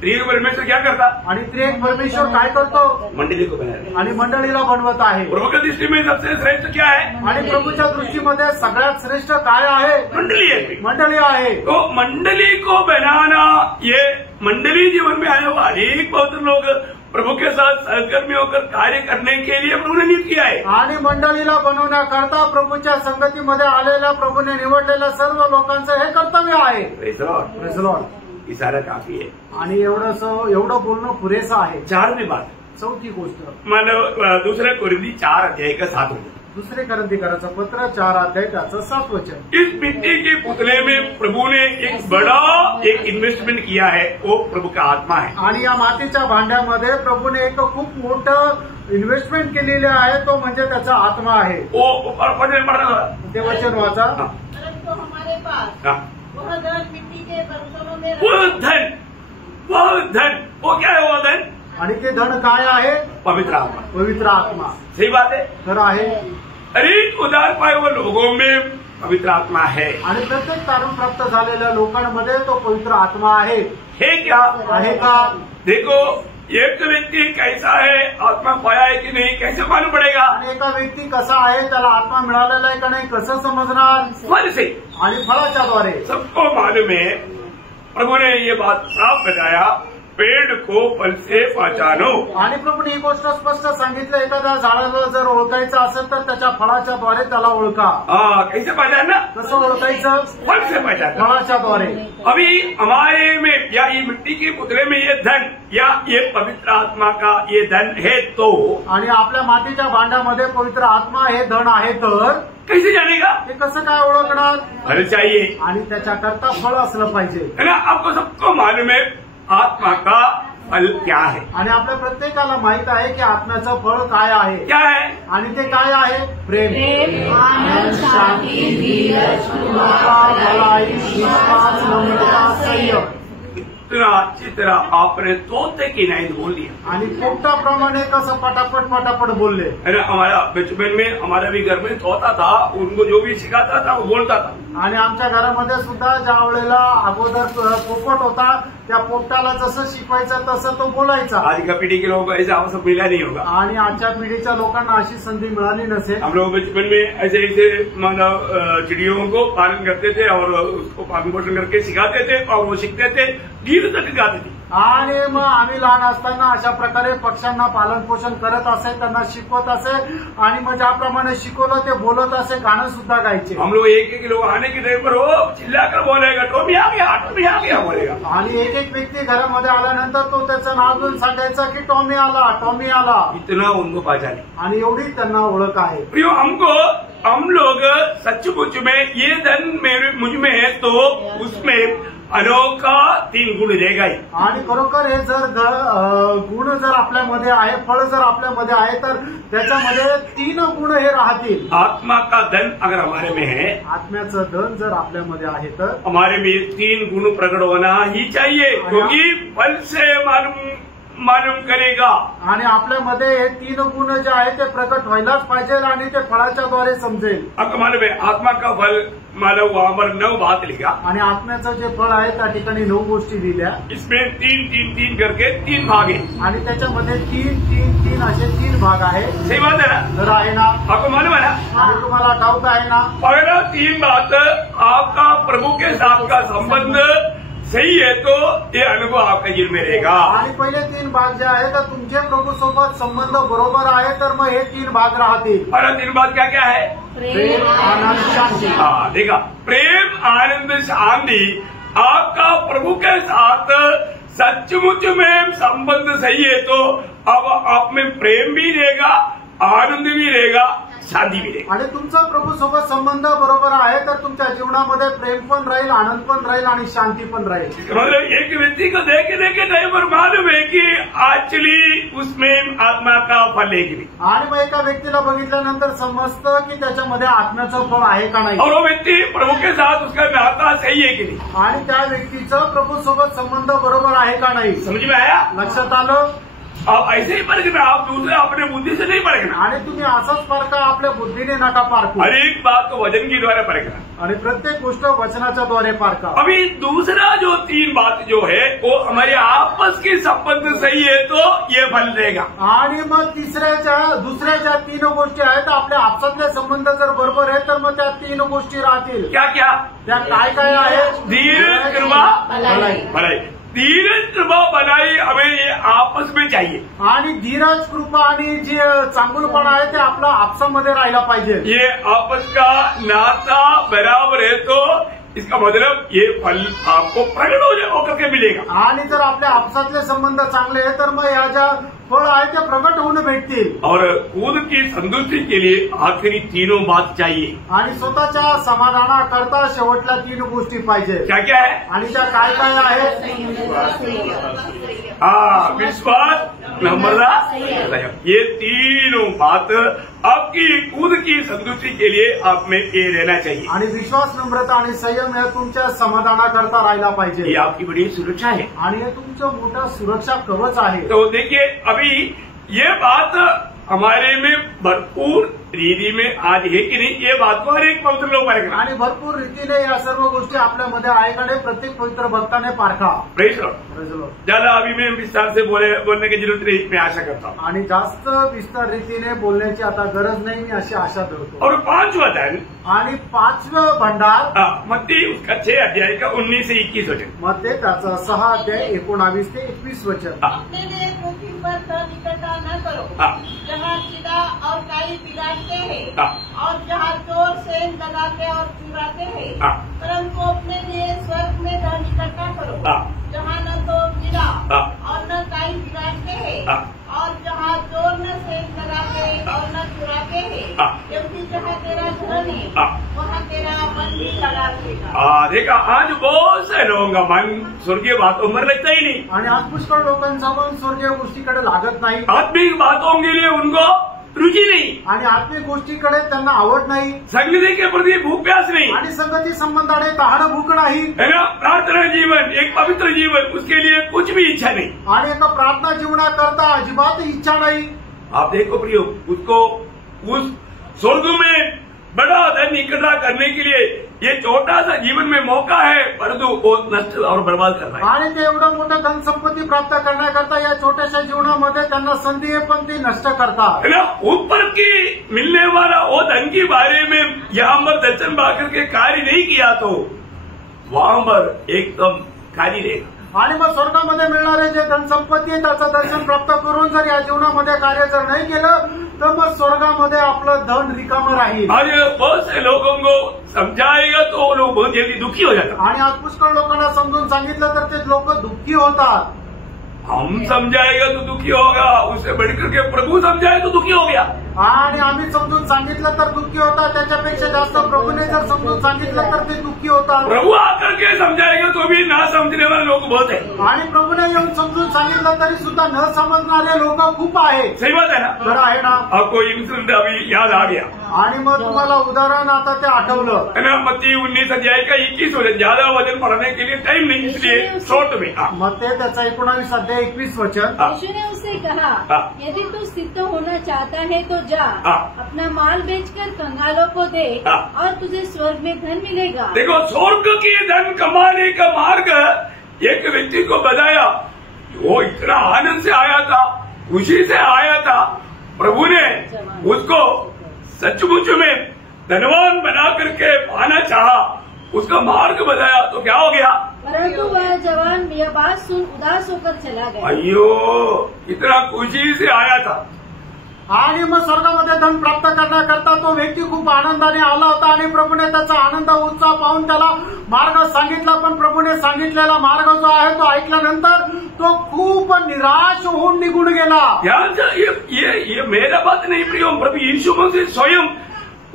त्रिएक परमेश्वर क्या करता? आणि त्रिएक परमेश्वर काय करतो? मंडली को बनाया. आणि मंडळीला बनवत आहे. प्रभु की दृष्टि में सबसे श्रेष्ठ क्या है? आणि प्रभूच्या दृष्टीमध्ये सगळ्यात श्रेष्ठ काय आहे? मंडली है. मंडळी आहे. तो मंडली को बनाना, ये मंडली जीवन में आए हुए अनेक बहुत लोग प्रभु के साथ सहकर्मी होकर कार्य करने के लिए प्रभु ने नियुक्त किया है. आणि मंडळीला बनवण्याकरता प्रभूच्या संगतीमध्ये आलेल्या प्रभूने निवडलेल्या सर्व लोकांचं हे कर्तव्य आहे. Praise Lord. इशारा काफी है. आणि एवढं बोलणं पुरेसं आहे. 4वीं बात, चौथी गोष्ट, मानव दूसरे कोरिंथी 4 अध्याय का 7 वचन. दुसरे कोरिन्थीकरांचं पत्र 4 अध्याय त्याचं 7 वचन. इस मिट्टी के पुतले में प्रभु ने एक बड़ा एक इन्वेस्टमेंट किया है, वो प्रभु का आत्मा है. आणि या मातीच्या भांड्यामध्ये प्रभूने एक खूप मोठं इन्व्हेस्टमेंट केलेली आहे, तो म्हणजे त्याचा आत्मा आहे. ते वचन वाचा. परंतु हमारे पास वह धन मिट्टी के बर्तनों में वो धन वो क्या है? वो धन, आणि ते धन काय आहे? पवित्र आत्मा. पवित्र आत्मा. सही बात है. खरं आहे. अनेक उदार पाए हुए लोगों में पवित्र आत्मा है. आणि प्रत्येक तारण प्राप्त झालेल्या लोकांमध्ये तो पवित्र आत्मा आहे. है क्या? आहे का? देखो, एक व्यक्ति कैसा है, आत्मा पाया है कि नहीं, कैसे मालूम पड़ेगा? आणि एका व्यक्ती कसा आहे, त्याला आत्मा मिळालेला आहे का नाही, कसं समजणार? फल से. आणि फळाच्या द्वारे. सबको मालूम है, प्रभु ने ये बात साफ बताया, पेड़ को फल से पहचानो. आणि प्रभूने ही गोष्ट स्पष्ट सांगितलं, एखाद्या झाडाला जर ओळखायचं असेल तर त्याच्या फळाच्या द्वारे त्याला ओळखा. कैसे पहचानना? कसं ओळखायचं? फल से पहचानना. फळाच्या द्वारे. अभी हमारे में या ये मिट्टी के पुतले में ये धन या ये पवित्र आत्मा का ये धन है, तो आणि आपल्या मातीच्या भांड्यामध्ये पवित्र आत्मा हे धन आहे, तर कैसे जानेगा? ते कसं काय ओळखणार? फल चाहिए. आणि त्याच्याकरता फळ असलं पाहिजे. है ना? आपको सबको मालूम है आत्मा का फल क्या है. आणि आपल्या प्रत्येकाला माहित आहे की आत्म्याचं फळ काय आहे. क्या है? आणि ते काय आहे? प्रेम, आनंद, शांती, धीरज, कृपा, भलाई, विश्वास, नम्रता, संयम. इतना अच्छी तरह आपने तोते की नहीं बोल दिया. आणि पोपटाप्रमाणे कसं पटापट बोलले. है ना? हमारा बचपन में हमारा भी घर में तोता था, उनको जो भी सिखाता था वो बोलता था. आणि आमच्या घरामध्ये सुद्धा ज्या वेळेला अगोदर पोपट होता, त्या पोपटाला जसं शिकवायचं तसं तो बोलायचा. आज का पीढ़ी के लोगों को ऐसा अवसर मिला नहीं होगा. आणि आजच्या पिढीच्या लोकांना अशी संधी मिळाली नसेल. हम लोग बचपन में ऐसे मतलब चिड़ियों को पालन करते थे और उसको पालन पोषण करके सिखाते थे और वो सीखते थे, गीत तक गाते थे. आणि मग आम्ही लहान असताना अशा प्रकारे पक्ष्यांना पालन पोषण करत असे, त्यांना शिकवत असे, आणि मग ज्याप्रमाणे शिकवलं ते बोलत असे, गाणं सुद्धा गायचे. हम लोग एक लोग आने के टाइम पर वो चिल्लाकर बोलेगा, टॉमी आ गया बोलेगा. आणि एक व्यक्ती घरामध्ये आल्यानंतर तो त्याचं नाव घेऊन सांगायचा की टॉमी आला, टॉमी आला. इतना उनको पहचाने. आणि एवढी त्यांना ओळख आहे. प्रियो, हम लोग सचमुच में ये धन मुझ में है, तो उसमें अनोखा 3 गुण रहेगा. आणि खरोखर हे जर गुण जर आपल्यामध्ये आहे, फळ जर आपल्यामध्ये आहे, तर त्याच्यामध्ये 3 गुण हे राहतील. आत्मा का धन अगर हमारे में है, आत्म्याचं धन जर आपल्यामध्ये आहे, तर हमारे में 3 गुण प्रकट होना ही चाहिए, क्योंकि फल से मालूम करेगा. आणि आपल्यामध्ये हे 3 गुण जे आहे ते प्रकट व्हायलाच पाहिजे, आणि ते फळाच्या द्वारे समजेल. आपको मालूम है आत्मा का फल मालूम वहां पर 9 बात लिखा. आणि आत्म्याचं जे फळ आहे त्या ठिकाणी 9 गोष्टी दिल्या. इसमें 3 करके 3 भाग है. आणि त्याच्यामध्ये 3 असे 3 भाग आहे. सही बात है ना? तर आहे ना? आपको मालूम है ना? आणि तुम्हाला ठाऊक आहे ना? पहला 3 बात, आपका प्रभु के साथ का संबंध सही है, तो ये अनुभव आपका जीवन में रहेगा. आणि पहिले 3 भाग जे आहे तर तुमचे प्रभू सोबत संबंध बरोबर आहे, तर मग हे 3 भाग राहतील. पहला 3 बात क्या क्या है? प्रेम, आनंद, शांती. हाँ, देखा, प्रेम, आनंद, शांति आपका प्रभु के साथ सचमुच में संबंध सही है तो अब आप में प्रेम भी रहेगा, आनंद भी रहेगा, शांती भी रहेगा। आणि तुमचा प्रभू सोबत संबंध बरोबर आहे तर तुमच्या जीवनामध्ये प्रेम पण राहील, आनंद पण राहील आणि शांती पण राहील। मतलब एक व्यक्ति को देखने के टाइम पर मालूम है कि एक्चुअली उसमें आत्मा का फल है कि नहीं, आणि मग एका व्यक्तीला बघितल्यानंतर समजतं की त्याच्यामध्ये आत्म्याचं फळ आहे का नाही, और वो व्यक्ति प्रभु के साथ उसका नाता सही है कि नहीं, आणि त्या व्यक्तीचं प्रभू सोबत संबंध बरोबर आहे का नाही। समझ में आया? लक्षात आलं? आप ऐसे ही परखना, आप दूसरे अपने बुद्धि से नहीं परखना। आणि तुम्ही असंच पारखा, आपल्या बुद्धीने नका पारखू, हर एक बात को वचन के द्वारा परखना। आणि प्रत्येक गोष्ट वचनाच्या द्वारे पारखा। अभी दूसरा जो 3 बात जो है वो हमारे आपस के संबंध सही है तो ये फल देगा। आणि मग दुसऱ्या ज्या 3 गोष्टी आहेत आपल्या आपसातले संबंध जर बरोबर आहे तर मग त्या 3 गोष्टी राहतील। क्या क्या? त्या काय काय आहेत? धीरज, कृपा, भलाई। धीरज, कृपा, भलाई हमें ये आपस में चाहिए। आणि धीरज, कृपा आणि जे चांगुलपणा आहे ते आपला आपसामध्ये राहिला पाहिजे। ये आपस का नाता बराबर है तो इसका मतलब ये फल आपको प्रकट होकर के मिलेगा। आणि जर आपल्या आपसातले संबंध चांगले आहे तर मग या ज्या फळ आहे ते प्रकट होऊन भेटतील। और खुद की संतुष्टि के लिए आखिरी 3 बात चाहिए। आणि स्वतःच्या समाधानाकरता शेवटल्या 3 गोष्टी पाहिजे। क्या क्या है? आणि त्या काय काय आहेत? विश्वास, नम्रता, ये 3 बात आपकी खुद की संतुष्टि के लिए आप में ये रहना चाहिए। आणि विश्वास, नम्रता आणि संयम हे तुमच्या समाधानाकरता राहिला पाहिजे। ये आपकी बड़ी सुरक्षा है आणि हे तुमचं मोठं सुरक्षा कवच आहे। तो देखिए अभी ये बात हमारे में भरपूर रीति में आज है कि नहीं, ये बात को हर एक पवित्र लोग परखना। आणि भरपूर रीतीने या सर्व गोष्टी आपल्यामध्ये आहे का नाही प्रत्येक पवित्र भक्ताने पारखा। Praise Lord. ज्यादा अभी मैं विस्तार से बोलने की जरूरत नहीं, मैं आशा करता हूँ। आणि जास्त विस्तार रीतीने बोलण्याची आता गरज नाही, मी अशी आशा धरतो। और 5वां धन आणि 5वं भंडार मत्ती उसका 6 अध्याय का 19 से 21 वचन। मध्ये त्याचा 6 अध्याय 19 ते 21 वचन। अपने लिए पृथ्वी पर धन इकट्ठा न करो जहाँ चिड़ा और काई बिगाड़ते हैं और जहाँ चोर सेंध लगाते और चुराते हैं, परंतु अपने लिए स्वर्ग में धन इकट्ठा करो जहाँ न तो चिड़ा और न काई बिगाड़ते हैं और जहाँ चोर न सेंध लगाते और न चुराते हैं, क्योंकि जहाँ तेरा धन है वहाँ तेरा मन भी लगा रहेगा। देखा, आज बहुत से लोगों का मन स्वर्गीय बातों में लगता ही नहीं। आणि आज पुष्कळ लोकांचा मन स्वर्गीय गोष्टीकडे लागत नाही। आत्मिक बातों के लिए उनको रुचि नहीं, आणि आत्मिक गोष्टीकडे त्यांना आवड नाही, संगति के प्रति भूख प्यास नहीं, आणि संगती संबंधाने तहान भूक नाही, है ना। प्रार्थना जीवन, एक पवित्र जीवन, उसके लिए कुछ भी इच्छा नहीं, आणि एका प्रार्थना जीवनाकरता अजिबात इच्छा नाही। आप देखो प्रियो, उसको उस स्वर्ग में बड़ा धन इकट्ठा करने के लिए ये छोटा सा जीवन में मौका है, परंतु वो नष्ट और बर्बाद कर रहा है। आणि ते एवढं मोठं धन संपत्ती प्राप्त करण्याकरता या छोट्याशा जीवनामध्ये त्यांना संधी आहे पण ती नष्ट करतात। है ना। ऊपर की मिलने वाला वो धन के बारे में यहाँ पर दर्शन पाकर के कार्य नहीं किया तो वहां पर एकदम खाली रहेगा। आणि मग स्वर्गामध्ये मिळणारे जे धन संपत्ती आहे त्याचं दर्शन प्राप्त करून जर या जीवनामध्ये कार्य जर नाही केलं तर मग स्वर्गामध्ये आपलं धन रिकामं राहील। आज बहुत से लोगों को समझाएगा तो वो लोग बहुत जल्दी दुखी हो जाता। आणि आज पुष्कळ लोकांना समजून सांगितलं तर ते लोक दुःखी होतात। हम समझाएगा तो दुखी होगा, उससे बढ़कर के प्रभु समझाए तो दुखी हो गया। आणि आम्ही समजून सांगितलं तर दुःखी होतात, त्याच्यापेक्षा जास्त प्रभूने जर समजून सांगितलं तर ते दुःखी होतात। प्रभु आकर के समझाएगा तो भी ना समझने वाले लोग बहुत है। आणि प्रभूने येऊन समजून सांगितलं तरी सुद्धा न समजणारे लोक खूप आहेत। सही बात है ना। बरं आहे ना। आपको इंसिडेंट अभी याद आ गया। आणि मग तुम्हाला उदाहरण आता ते आठवलं है ना। मत्ती 19 अध्याय का 21 वचन। ज्यादा वचन पढ़ने के लिए टाइम नहीं, इसलिए शॉर्ट में। मग ते त्याचा 19 अध्याय 21 वचन। यीशु ने उससे कहा, यदि तू सिद्ध होना चाहता है तो जा, अपना माल बेचकर कंगालों को दे और तुझे स्वर्ग में धन मिलेगा। देखो, स्वर्ग की धन कमाने का मार्ग एक व्यक्ति को बताया। वो इतना आनंद से आया था, खुशी से आया था। प्रभु ने उसको सचमुच में धनवान बना करके पाना चाहा, उसका मार्ग बताया तो क्या हो गया? परंतु वह जवान यह बात सुन उदास होकर चला गया। अय्यो, इतना खुशी से आया था। आणि मग स्वर्गामध्ये धन प्राप्त करण्याकरता तो व्यक्ती खूप आनंदाने आला होता आणि प्रभूने त्याचा आनंद उत्साह पाहून त्याला मार्ग सांगितला, पण प्रभूने सांगितलेला मार्ग जो आहे तो ऐकल्यानंतर तो खूप निराश होऊन निघून गेला. ध्यान से ये मेरा बात नहीं प्रियो, प्रभु यीशु मसीह स्वयं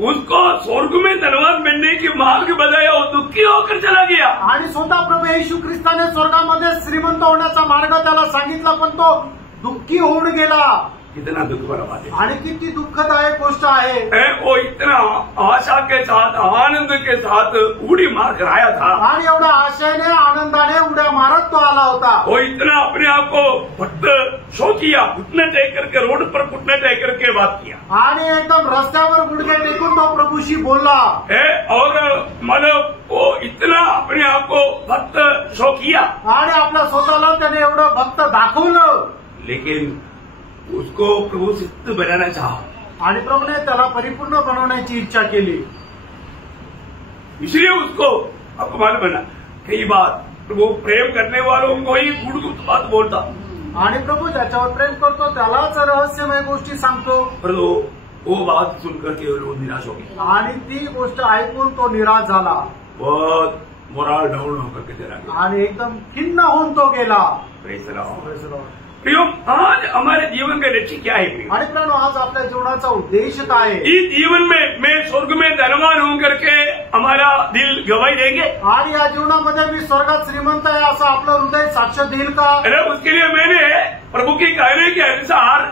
उसको स्वर्ग में धनवान बनने की मार्ग बताया और दुखी होकर चला गया. आणि स्वतः प्रभू येशू ख्रिस्ताने स्वर्गामध्ये श्रीमंत होण्याचा मार्ग त्याला सांगितला, पण तो दुःखी होऊन गेला. कितना दुख भरा बात है. आणि किती दुःखदायक गोष्ट आहे. वो इतना आशा के साथ आनंद के साथ उड़ी मार कर आया था. आणि एवढ्या आशेने आनंदाने उड्या मारत तो आला होता. वो इतना अपने आप को भक्त शो किया, घुटने टेक करके रोड पर घुटने टेक करके बात किया. आणि एकदम रस्त्यावर गुडघे टेकून तो प्रभूशी बोलला. और मतलब वो इतना अपने आप को भक्त शो किया. आणि आपल्या स्वतःला त्याने एवढं भक्त दाखवलं. लेकिन उसको प्रभु सिद्ध बनाना चाहा. आणि प्रभूने त्याला परिपूर्ण बनवण्याची इच्छा केली. इसलिए उसको आपको मालूम बना कई बार प्रभु प्रेम करने वालों को ही गुड़ बात बोलता. आणि प्रभू ज्याच्यावर प्रेम करतो त्यालाच रहस्यमय गोष्टी सांगतो. परंतु वो बात सुनकर के वो निराश हो गया. आणि ती गोष्ट ऐकून तो निराश झाला. बहुत मोराल डाउन होकर के चला गया. आणि एकदम खिन्न होऊन तो गेला. Praise the Lord. प्रियो, आज हमारे जीवन का लक्ष्य क्या है प्रियो? आणि प्रियो, आज आपल्या जीवनाचा उद्देश काय आहे? इस जीवन में मैं स्वर्ग में धनवान होऊन करके हमारा दिल गवाही देंगे. आणि या जीवनामध्ये मी स्वर्गात श्रीमंत आहे असं आपलं हृदय साक्ष देईल का? अरे उसके लिए मैंने प्रभु के कहने के अनुसार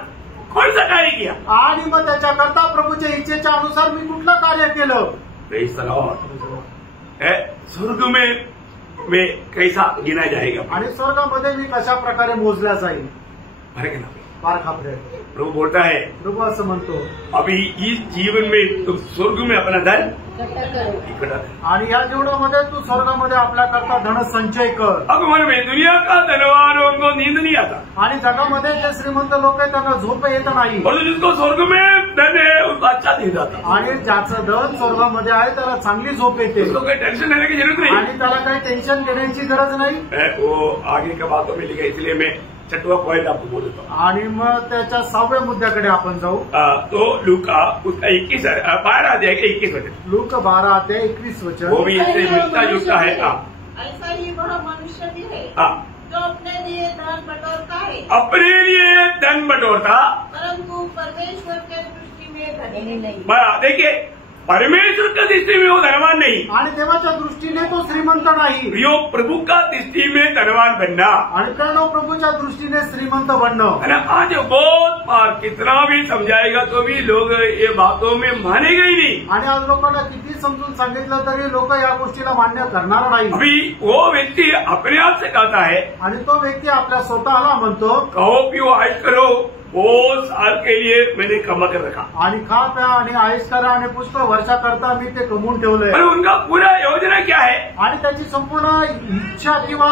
कौन सा कार्य किया? आणि मग त्याच्याकरता प्रभूच्या इच्छेच्या अनुसार मी कुठलं कार्य केलं? Praise the Lord. स्वर्ग में कैसा गिना जाएगा? आणि स्वर्गामध्ये मी कशा प्रकारे मोजल्या जाईल? बार खापरे. प्रभु बोलता है, प्रभू असं म्हणतो, अभी इस जीवन में तुम स्वर्ग में अपना धन इकट्ठा कर. आणि या जीवनामध्ये तू स्वर्गामध्ये आपल्याकरता धन संचय कर. अब मन में दुनिया का धनवानों को नींद नहीं आता. आणि जगामध्ये जे श्रीमंत लोक आहेत त्यांना झोप येत नाही. और जिसको स्वर्ग में धन है उसको अच्छा नींद आता. आणि ज्याचं धन स्वर्गामध्ये आहे त्याला चांगली झोप येते. उसको कोई टेंशन लेने की जरूरत नहीं. आणि त्याला काही टेन्शन घेण्याची गरज नाही. वो आगे का बातों में लिखा, इसलिए मैं 6वां पॉइंट आपको बोल देता हूँ. आणि मग त्याच्या 6व्या मुद्द्याकडे आपण जाऊ. तो लूका उसका 12 अध्याय 21 वचन. लूक 12 अध्याय 21 वचन. वो भी इससे मिलता जुलता है. ऐसा ही वह मनुष्य भी है जो अपने लिए धन बटोरता है. अपने लिए धन बटोरता, परंतु परमेश्वर के दृष्टि में धनी नहीं. देखिए, परमेश्वर का दृष्टि में वो धनवान नहीं. आणि देवाच्या दृष्टीने तो श्रीमंत नाही. प्रियो, प्रभु का दृष्टि में धनवान बनना. आणि प्रियो, प्रभूच्या दृष्टीने श्रीमंत बनणं. आज बहुत बार कितना भी समझाएगा तो भी लोग ये बातों में मानेगा ही नहीं. आणि आज लोकांना किती समजून सांगितलं तरी लोक या गोष्टीला मान्य करणार नाही. अभी वो व्यक्ति अपने आप से कहता है, आणि तो व्यक्ती आपल्या स्वतःला म्हणतो, कहो पिओ ऐश करो, बहुत साल के लिए मैंने कमा कर रखा. आणि खा प्या आणि आयुष करा आणि पुष्कळ वर्षाकरता मी ते कमवून ठेवलंय. और उनका पूरा योजना क्या है? आणि त्याची संपूर्ण इच्छा किंवा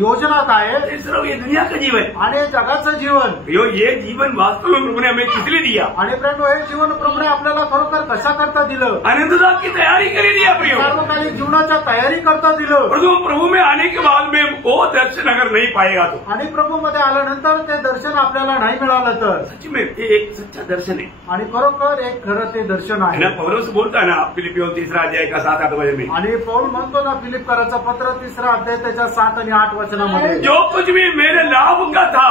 योजना काय आहे? ये दुनिया का जीवन आणि जगाचं जीवन. ये जीवन वास्तव में प्रभु ने हमें किस लिए दिया? आणि प्रियो, हे जीवन प्रभूने आपल्याला खरोखर कशा करता दिलं? आनंदता की तैयारी करी दिया प्रियो. सार्वकालिक जीवनाच्या तयारी करता दिलं. प्रभु में आने के बाद में वो दर्शन अगर नहीं पाएगा तो, आणि प्रभूमध्ये आल्यानंतर ते दर्शन आपल्याला नाही मिळालं तर सच में ये एक सच्चा दर्शन है. आणि खरोखर एक खरं ते दर्शन आहे. पौलुस बोलता है ना, फिलिपियों 3 अध्याय का 7-8 वचन में. आणि पौल म्हणतो ना, फिलिप्पीकराचं पत्र 3 अध्याय त्याच्या 7 आणि 8 वचनामध्ये, जो कुछ भी मेरे लाभ का था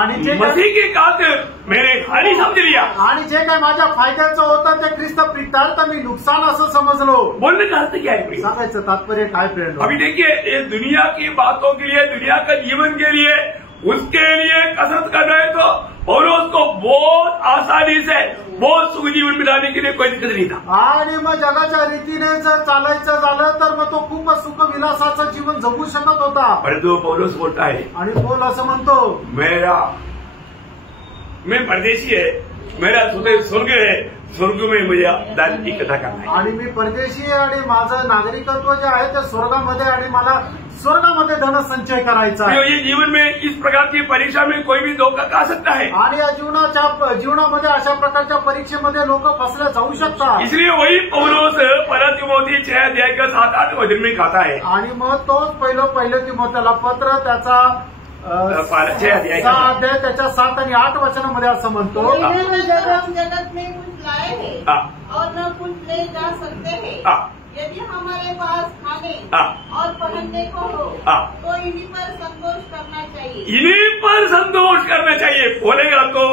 आणि जे मसीह की खातिर मैंने हानि समझ लिया. आणि जे काही माझ्या फायद्याचं होतं ते ख्रिस्त प्रित्यार्थ मी नुकसान असं समजलो. बोलने का अर्थ क्या है? सांगायचं तात्पर्य काय प्रेरणा? अभी देखिए, ये दुनिया की बातों के लिए, दुनिया का जीवन के लिए, उसके लिए कसरत करना है तो पौलुस को बहुत आसानी से बहुत सुख जीवन मिलाने के लिए कोई दिक्कत नहीं था. आणि मग जगाच्या रीतीने जर चालायचं झालं तर मग तो खूप सुख विलासाचं जीवन जगू शकत होता. परंतु पौलुस बोलता है, आणि पौल असं म्हणतो, मैं परदेशी है, मेरा स्वर्ग है, स्वर्ग में मुझे धन इकट्ठा करना है. आणि मी परदेशी आहे आणि माझं नागरिकत्व जे आहे ते स्वर्गामध्ये, आणि मला स्वर्गामध्ये धन संचय करायचा आहे. ये जीवन में इस प्रकार की परीक्षा में कोई भी धोखा खा सकता है. आणि या जीवनामध्ये अशा प्रकारच्या परीक्षेमध्ये लोक फसले जाऊ शकतात. इसलिए वही पौलुस पहला तिमोथी 6 अध्याय का 7-8 वचन में कहता है. आणि मग तोच पहिलं तिमोथेला पत्र त्याचा 6 अध्याय त्याच्या 7 आणि 8 वचनामध्ये असं म्हणतो, जगत में कुछ लाए हैं और न कुछ ले जा सकते हैं. यदि हमारे पास खाने और पहनने को हो तो इन्हीं पर संतोष करना चाहिए। इन्हीं पर संतोष करना चाहिए बोलेगा तो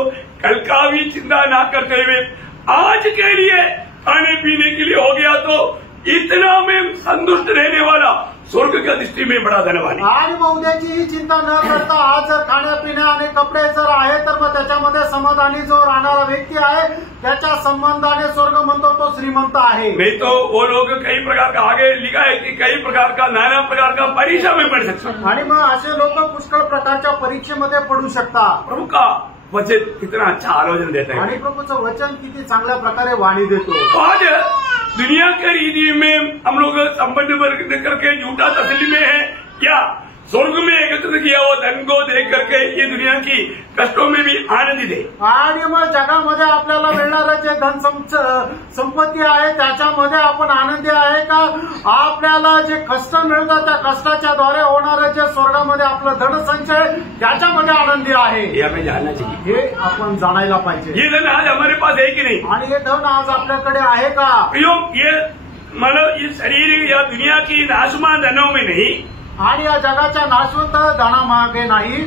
कल का भी चिंता ना करते हुए आज के लिए खाने पीने के लिए हो गया तो इतना में संतुष्ट रहने वाला स्वर्ग का दृष्टि में बड़ा धनवान आहे। आणि मग उद्याचीही चिंता न करता आज जर खाण्यापिण्या आणि कपडे जर आहे तर मग त्याच्यामध्ये समाधानी जो राहणारा व्यक्ती आहे त्याच्या संबंधाने स्वर्ग म्हणतो तो श्रीमंत आहे। नहीं तो वो लोग कई प्रकार का आगे लिखा है कि कई प्रकार का नाना प्रकार का परीक्षा में पढ़ सकते। आणि मग असे लोक पुष्कळ प्रकारच्या परीक्षेमध्ये पडू शकतात। प्रभु का वचन कितना अच्छा आलोचन देता है आणि प्रभूचं वचन किती चांगल्या प्रकारे वाणी देतो। तो आज दुनिया के रीति में हम लोग संबंध करके झूठा तसल्ली में है क्या स्वर्ग में एकत्रित किया हुआ धन को देख करके ये दुनिया की कष्टों में भी आनंदित है। आणि मग जगामध्ये आपल्याला मिळणारं जे धन संपत्ती आहे त्याच्यामध्ये आपण आनंदी आहे का आपल्याला जे कष्ट मिळतात त्या कष्टाच्या द्वारे होणारं जे स्वर्गामध्ये आपलं धनसंचय त्याच्यामध्ये आनंदी आहे। ये हमें जानना चाहिए। हे आपण जाणायला पाहिजे। ये धन आज हमारे पास है कि नहीं आणि हे धन आज आपल्याकडे आहे का? ये मतलब इस शरीर या दुनिया की नाशमान धनों में नहीं आणि या जगाच्या नाशवंत धनामागे नाही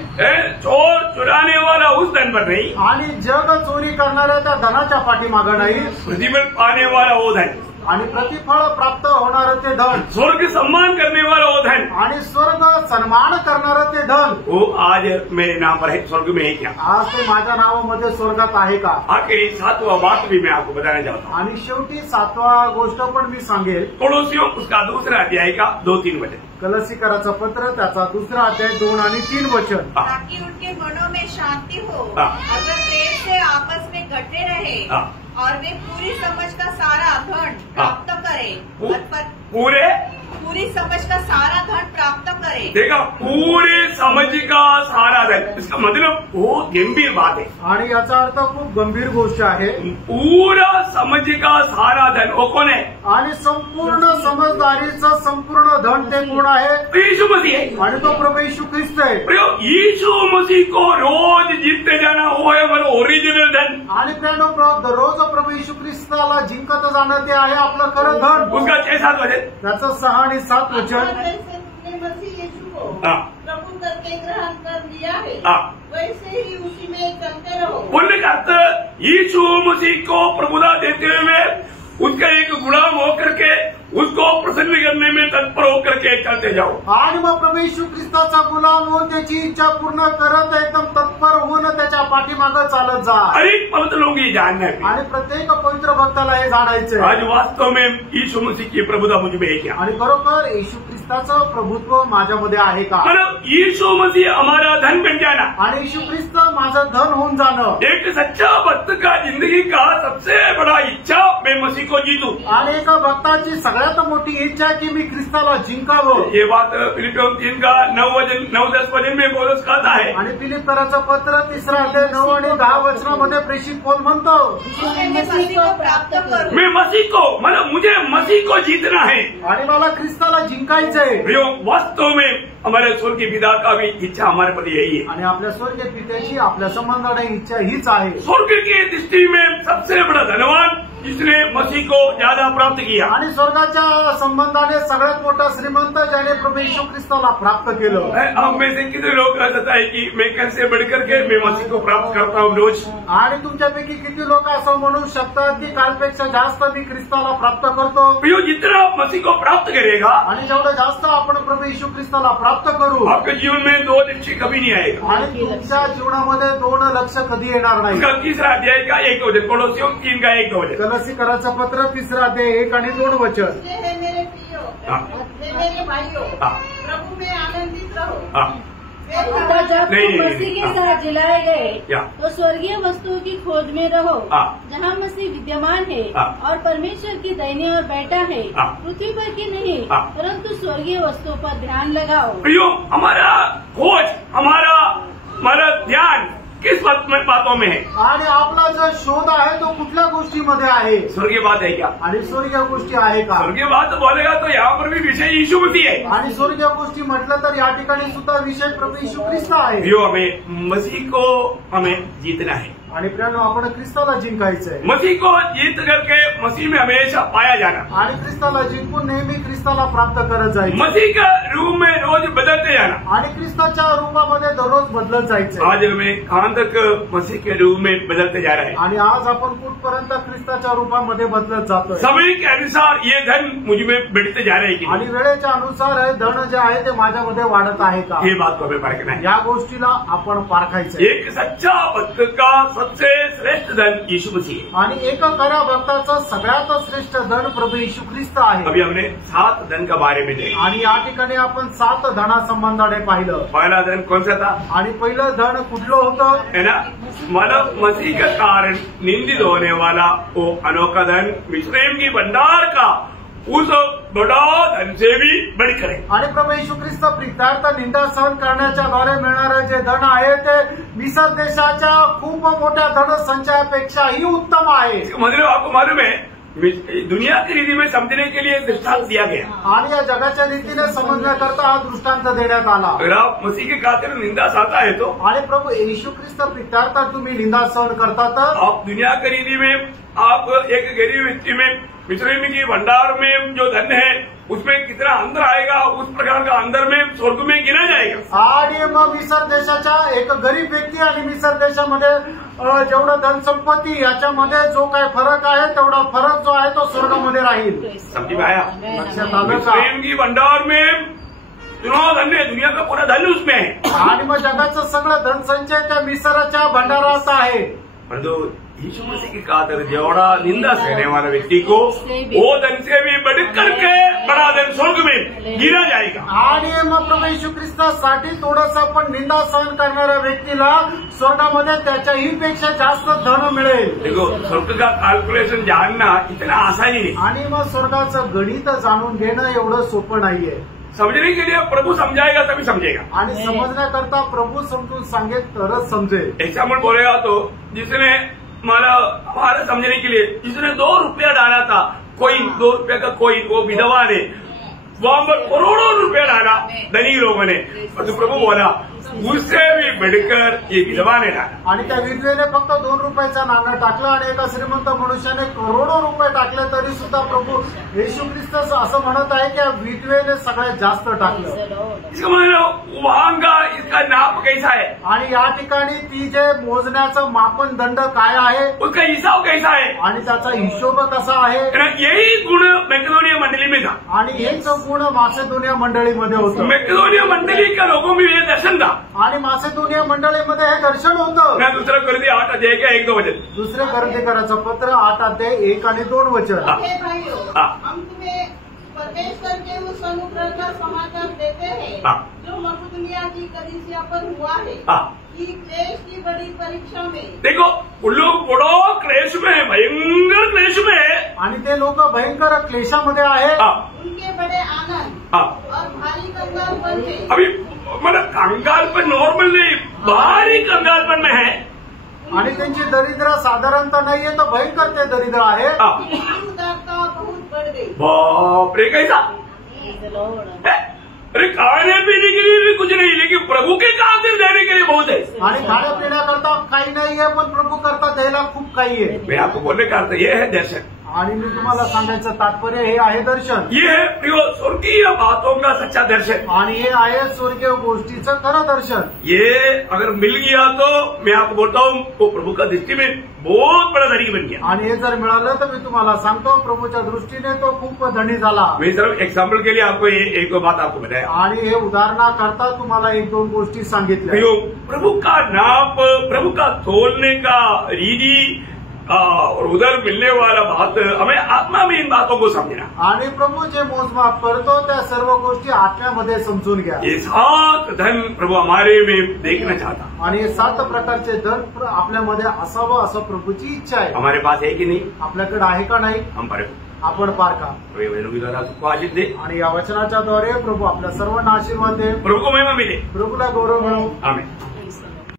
चोर चुराने वाला उस धन पर नहीं आणि जग चोरी करणाऱ्या त्या धनाच्या पाठीमागे नाही प्रतिफल पाने वाला वो धन आणि प्रतिफळ प्राप्त होणारं ते धन स्वर्ग सम्मान करने वाला वो धन आणि स्वर्ग सन्मान करणारं ते धन वो आज मेरे नाम पर है स्वर्ग में है क्या? आज ते माझ्या नावामध्ये स्वर्गात आहे का? आखिरी 7वां बात भी मैं आपको बताना चाहता हूँ आणि शेवटी 7वा गोष्ट पण मी सांगेल। कोलोसियों उसका दूसरा अध्याय का 2-3 वचन। कलसीकराचं पत्र त्याचा 2रा अध्याय 2 आणि 3 वचन। ताकि उनके मनों में शांति हो अगर प्रेम से आपस में घटे रहे और वे पूरी समझ का सारा धन प्राप्त करें। पूरी समझ का सारा धन प्राप्त करे। देखा पूरे समझ का सारा धन इसका मतलब वो गंभीर बात है आणि याचा अर्थ खूप गंभीर गोष्ट आहे। पूरा समझ का सारा धन वो कौन है? आणि संपूर्ण समजदारीचं संपूर्ण धन ते कोण आहे? यीशु मसीह है आणि तो प्रभू येशू ख्रिस्त आहे। यीशु मसीह को रोज जीतते जाना वो है हमारा ओरिजिनल धन। आणि त्यानं रोज प्रभू येशू ख्रिस्ताला जिंकत जाणं ते आहे आपलं खरं धन। उसका 6-7 वचन त्याचं 6 आणि 7 वचन। मसीह यीशु को प्रभु करके ग्रहण कर लिया है वैसे ही उसी में चलते रहो। बोलने का अर्थ यीशु मसीह को प्रभुता देते हुए उसका एक गुलाम होकर के उसको प्रसन्न करने में तत्पर होकर के चलते जाओ। आणि मग प्रभू येशू ख्रिस्ताचा गुलाम होऊन त्याची इच्छा पूर्ण करत एकदम तत्पर होऊन त्याच्या पाठीमागे चालत जा। हर एक पवित्र लोग ये जानना है आणि प्रत्येक पवित्र भक्ताला हे जाणायचं आज वास्तव में यीशु मसीह की प्रभुता मुझ में है क्या? आणि खरोखर येशू ख्रिस्ताचं प्रभुत्व माझ्यामध्ये आहे का? मतलब यीशु मसीह हमारा धन बन जाना आणि येशू ख्रिस्त माझं धन होऊन जाणं एक सच्चा भक्त का जिंदगी का सबसे बड़ा इच्छा मैं मसीह को जीतूं। आणि एका भक्ताची सगळ्यात मोठी इच्छा की मी ख्रिस्ताला जिंकावं। ये बात फिलिपियों 3 का 9-10 वचन में पौलुस कहता है। आणि फिलिप्पीकराचं पत्र 3रा अध्याय 9 आणि 10 वचनामध्ये प्रेषित पौल म्हणतो मसीह को प्राप्त करो। मैं मसीह को मतलब मुझे मसीह को जीतना है आणि मला ख्रिस्ताला जिंकायचंय। वास्तव में हमारे स्वर्गीय पिता का भी इच्छा हमारे प्रति यही है आणि आपल्या स्वर्गीय पित्याची आपल्या संबंधाने इच्छा हीच आहे। स्वर्ग की दृष्टि में सबसे बड़ा धनवान जिसने मसीह को ज्यादा प्राप्त किया आणि स्वर्गाच्या संबंधाने सगळ्यात मोठा श्रीमंत ज्याने प्रभू येशू ख्रिस्ताला प्राप्त केलं। अब में से कितने लोग कहता है कि मैं कैसे बढ़कर के मैं मसीह को प्राप्त करता हूँ रोज? आणि तुमच्यापैकी किती लोक असं म्हणू शकतात की कालपेक्षा जास्त मी ख्रिस्ताला प्राप्त करतो। जितना मसीह को प्राप्त करेगा आणि जेवढं जास्त आपण प्रभू येशू ख्रिस्ताला प्राप्त करू आपके जीवन में 2 लक्ष्य कभी नहीं आएगा आणि तुमच्या जीवनामध्ये 2 लक्ष्य कधी येणार नाही। उसका 3रा अध्याय का 1 वचन कोलोसियों 3 का 1 वचन। कलसीकराचं पत्र 3रा अध्याय 1 आणि 2 वचन। मेरे प्रियो मेरे भाइयों प्रभु में आनंदित रहो। अतः जब तुम मसीह के साथ जिलाए गए तो स्वर्गीय वस्तुओं की खोज में रहो जहाँ मसीह विद्यमान है और परमेश्वर की दाहिनी ओर बैठा है। पृथ्वी पर की नहीं परंतु स्वर्गीय वस्तुओं पर ध्यान लगाओ। प्रियो हमारा खोज हमारा ध्यान किस बातों में है? आणि आपला जो शोध आहे तो कुठल्या गोष्टीमध्ये आहे? स्वर्गीय बात है क्या? आणि स्वर्गीय गोष्टी आहे का? स्वर्गीय बात बोलेगा तो यहाँ पर भी विषय यीशु मसीह है। आणि स्वर्गीय गोष्टी म्हटलं तर या ठिकाणी सुद्धा विषय प्रभू येशू ख्रिस्त आहे। जो हमें मसीह को हमें जीतना है आणि प्रियांनो, आपण ख्रिस्ताला जिंकायचंय. मसीह को जीत करके मसीह में हमेशा पाया जाना. आणि ख्रिस्ताला जिंकून नेहमी ख्रिस्ताला प्राप्त करत जायचं. मसीह का रूप में रोज बदलते जाना. आणि ख्रिस्ताच्या रूपामध्ये दररोज बदलत जायचं. आज हमें कहां तक मसीह के रूप में बदलते जा रहे हैं. आणि आज आपण कुठपर्यंत ख्रिस्ताच्या रूपामध्ये बदलत जातोय. समय के अनुसार ये धन मुझ में बढ़ते जा रहे हैं. आणि वेळेच्या अनुसार हे धन जे आहे ते माझ्यामध्ये वाढत आहे का, ये बात को हमें परखना है. या गोष्टीला आपण पारखायचं. एक सच्चा भक्त का सबसे श्रेष्ठ धन यीशु मसीह है. आणि एक खऱ्या भक्ताचं सगळ्यात श्रेष्ठ धन प्रभू येशू ख्रिस्त आहे. अभी हमने 7 धन का बारे में देखा. आणि या ठिकाणी आपण 7 धनासंबंधाने पाहिलं. पहला धन कौन सा था? आणि पहिलं धन कुठलं होतं? है ना, मतलब मसीह का कारण निंदित होने वाला वो अनोखा धन मिस्रैम की भंडार का उस बड़ा धन से भी बढ़कर है. आणि प्रभू येशू ख्रिस्त प्रित्यार्थ निंदा सहन करण्याच्या द्वारे मिळणारं जे धन आहे ते मिसर देशाच्या खूप मोठ्या धनसंचयापेक्षाही उत्तम आहे. मतलब आपको मालूम है, दुनिया की रीति में समझने के लिए दृष्टांत दिया गया. आणि या जगाच्या रीतीने समजण्याकरता हा दृष्टांत देण्यात आला. अगर आप मसीह के खातिर निंदा सहता है तो, आणि प्रभू येशू ख्रिस्त प्रित्यार्थ तुम्ही निंदा सहन करता तर आप दुनिया की रीति में आप एक गरीब व्यक्ति में मिस्रैम की भंडार में जो धन है उसमें कितना अंदर आएगा, उस प्रकार का अंदर में स्वर्ग में गिना जाएगा. आणि मग मिसर देशाच्या एक गरीब व्यक्ती आणि मिसर देशामध्ये जेवढं धनसंपत्ती याच्यामध्ये जो काय फरक आहे तेवढा फरक जो आहे तो स्वर्गामध्ये राहील. समझी में आया? लक्षात आलं का? मिस्रैम की भंडार में जो धन है, दुनिया का पूरा धन उसमें है. आणि मग जगाचं सगळं धनसंचय त्या मिसराच्या भंडारात आहे. परंतु यीशु मसीह की खातिर जेवढा निंदा सहने वाला व्यक्ति को वो धन से भी बढ़कर के बड़ा धन स्वर्ग में गिरा जाएगा. आणि मग प्रभू येशू ख्रिस्तासाठी थोडंसं पण निंदा सहन करणाऱ्या व्यक्तीला स्वर्गामध्ये त्याच्याही पेक्षा जास्त धन मिळेल. देखो, स्वर्ग का कैलकुलेशन जानना इतना आसानी नहीं. आणि मग स्वर्गाचं गणित जाणून घेणं एवढं सोपं नाहीये. समझने के लिए प्रभु समझाएगा तभी समझेगा. आणि समजण्याकरता प्रभू समजून सांगेल तरच समजेल. एग्जाम्पल बोलेगा तो जिसने हमारा समझने के लिए जिसने 2 रुपया डाला था, कोई 2 रुपये का कोई, वो विधवा ने वहां पर करोड़ों रुपया डाला धनी लोगों ने, और तो प्रभु बोला उससे भी बढ़कर ये विधवा ने डाला. आणि त्या विधवेने फक्त 2 रुपयाचं नाणं टाकलं आणि एका श्रीमंत मनुष्याने करोडो रुपये टाकले तरी सुद्धा प्रभू येशू ख्रिस्त असं म्हणत आहे की विधवेने सगळ्यात जास्त टाकलं. इसका मतलब वहां का इसका नाप कैसा है, आणि या ठिकाणी ती जे मोजण्याचं मापनदंड काय आहे, उसका हिसाब कैसा है, आणि त्याचा हिशोब कसा आहे. यही गुण मैकेडोनिया मंडली में था. आणि हेच गुण मासेदोनिया मंडळीमध्ये होतं. मैकेडोनिया मंडली के लोगों में ये दर्शन था. आणि मासेदोनिया मंडळीमध्ये हे दर्शन होतं. मैं दूसरा करते 8 अध्याय का 1-2 वचन. दुसरे करंथीकराचं पत्र 8 अध्याय 1 आणि 2 वचन. हम तुम्हें परमेश्वर के उस अनुग्रह का समाचार देते हैं जो मकदूनिया की कलीसिया पर हुआ है कि क्लेश की बड़ी परीक्षा में. देखो, उन लोग बड़ो क्लेश में है, भयंकर क्लेश में है. आणि ते लोक भयंकर क्लेशामध्ये आहे. उनके बड़े आनंद और भारी कंगालपन है. अभी मतलब कंगालपन नॉर्मल नहीं, भारी कंगालपन में है. आणि त्यांची दरिद्र साधारणतः नाहीये तर भयंकर ते दरिद्र आहे. उदारता बहुत बढ़ गई. बाप रे, कैसा? अरे खाने पीने के लिए भी कुछ नहीं, लेकिन प्रभु के खातिर देने के लिए बहुत है. आणि खाण्या पिण्याकरता काही नाहीये पण प्रभू करता द्यायला खूप काही आहे. मैं आपको बोलने का अर्थ ये है दर्शन. आणि मी तुम्हाला सांगायचं तात्पर्य हे आहे दर्शन. ये है प्रियो स्वर्गीय बातों का सच्चा दर्शन. आणि हे आहे स्वर्गीय गोष्टीचं खरं दर्शन. ये अगर मिल गया तो मैं आपको बोलता हूँ वो प्रभु का दृष्टि में बहुत बड़ा धनी बन गया. आणि हे जर मिळालं तर मी तुम्हाला सांगतो प्रभूच्या दृष्टीने तो खूप धनी झाला. मैं सिर्फ एग्जाम्पल के लिए आपको एक दो बात आपको बताया. आणि हे उदाहरणाकरता तुम्हाला 1-2 गोष्टी सांगितल्या. प्रभु का नाप, प्रभु का तोलने का रीति और उधर मिलने वाला बात, हमें आत्मा में इन बातों को समझना. आणि प्रभू जे मोजमाप करतो त्या सर्व गोष्टी आत्म्यामध्ये समजून घ्या. ये 7 धन प्रभू हमारे में देखना चाहता. आणि हे 7 प्रकारचे धन आपल्यामध्ये असावं असं प्रभूची इच्छा आहे. हमारे पास है की नहीं? आपल्याकडे आहे का नाही? हम पर आपण पारखा. सबको आशीष दे. आणि या वचनाच्या द्वारे प्रभू आपल्या सर्वांना आशीर्वाद दे. प्रभू को महिमा मिले. प्रभूला गौरव मिळो. आमेन.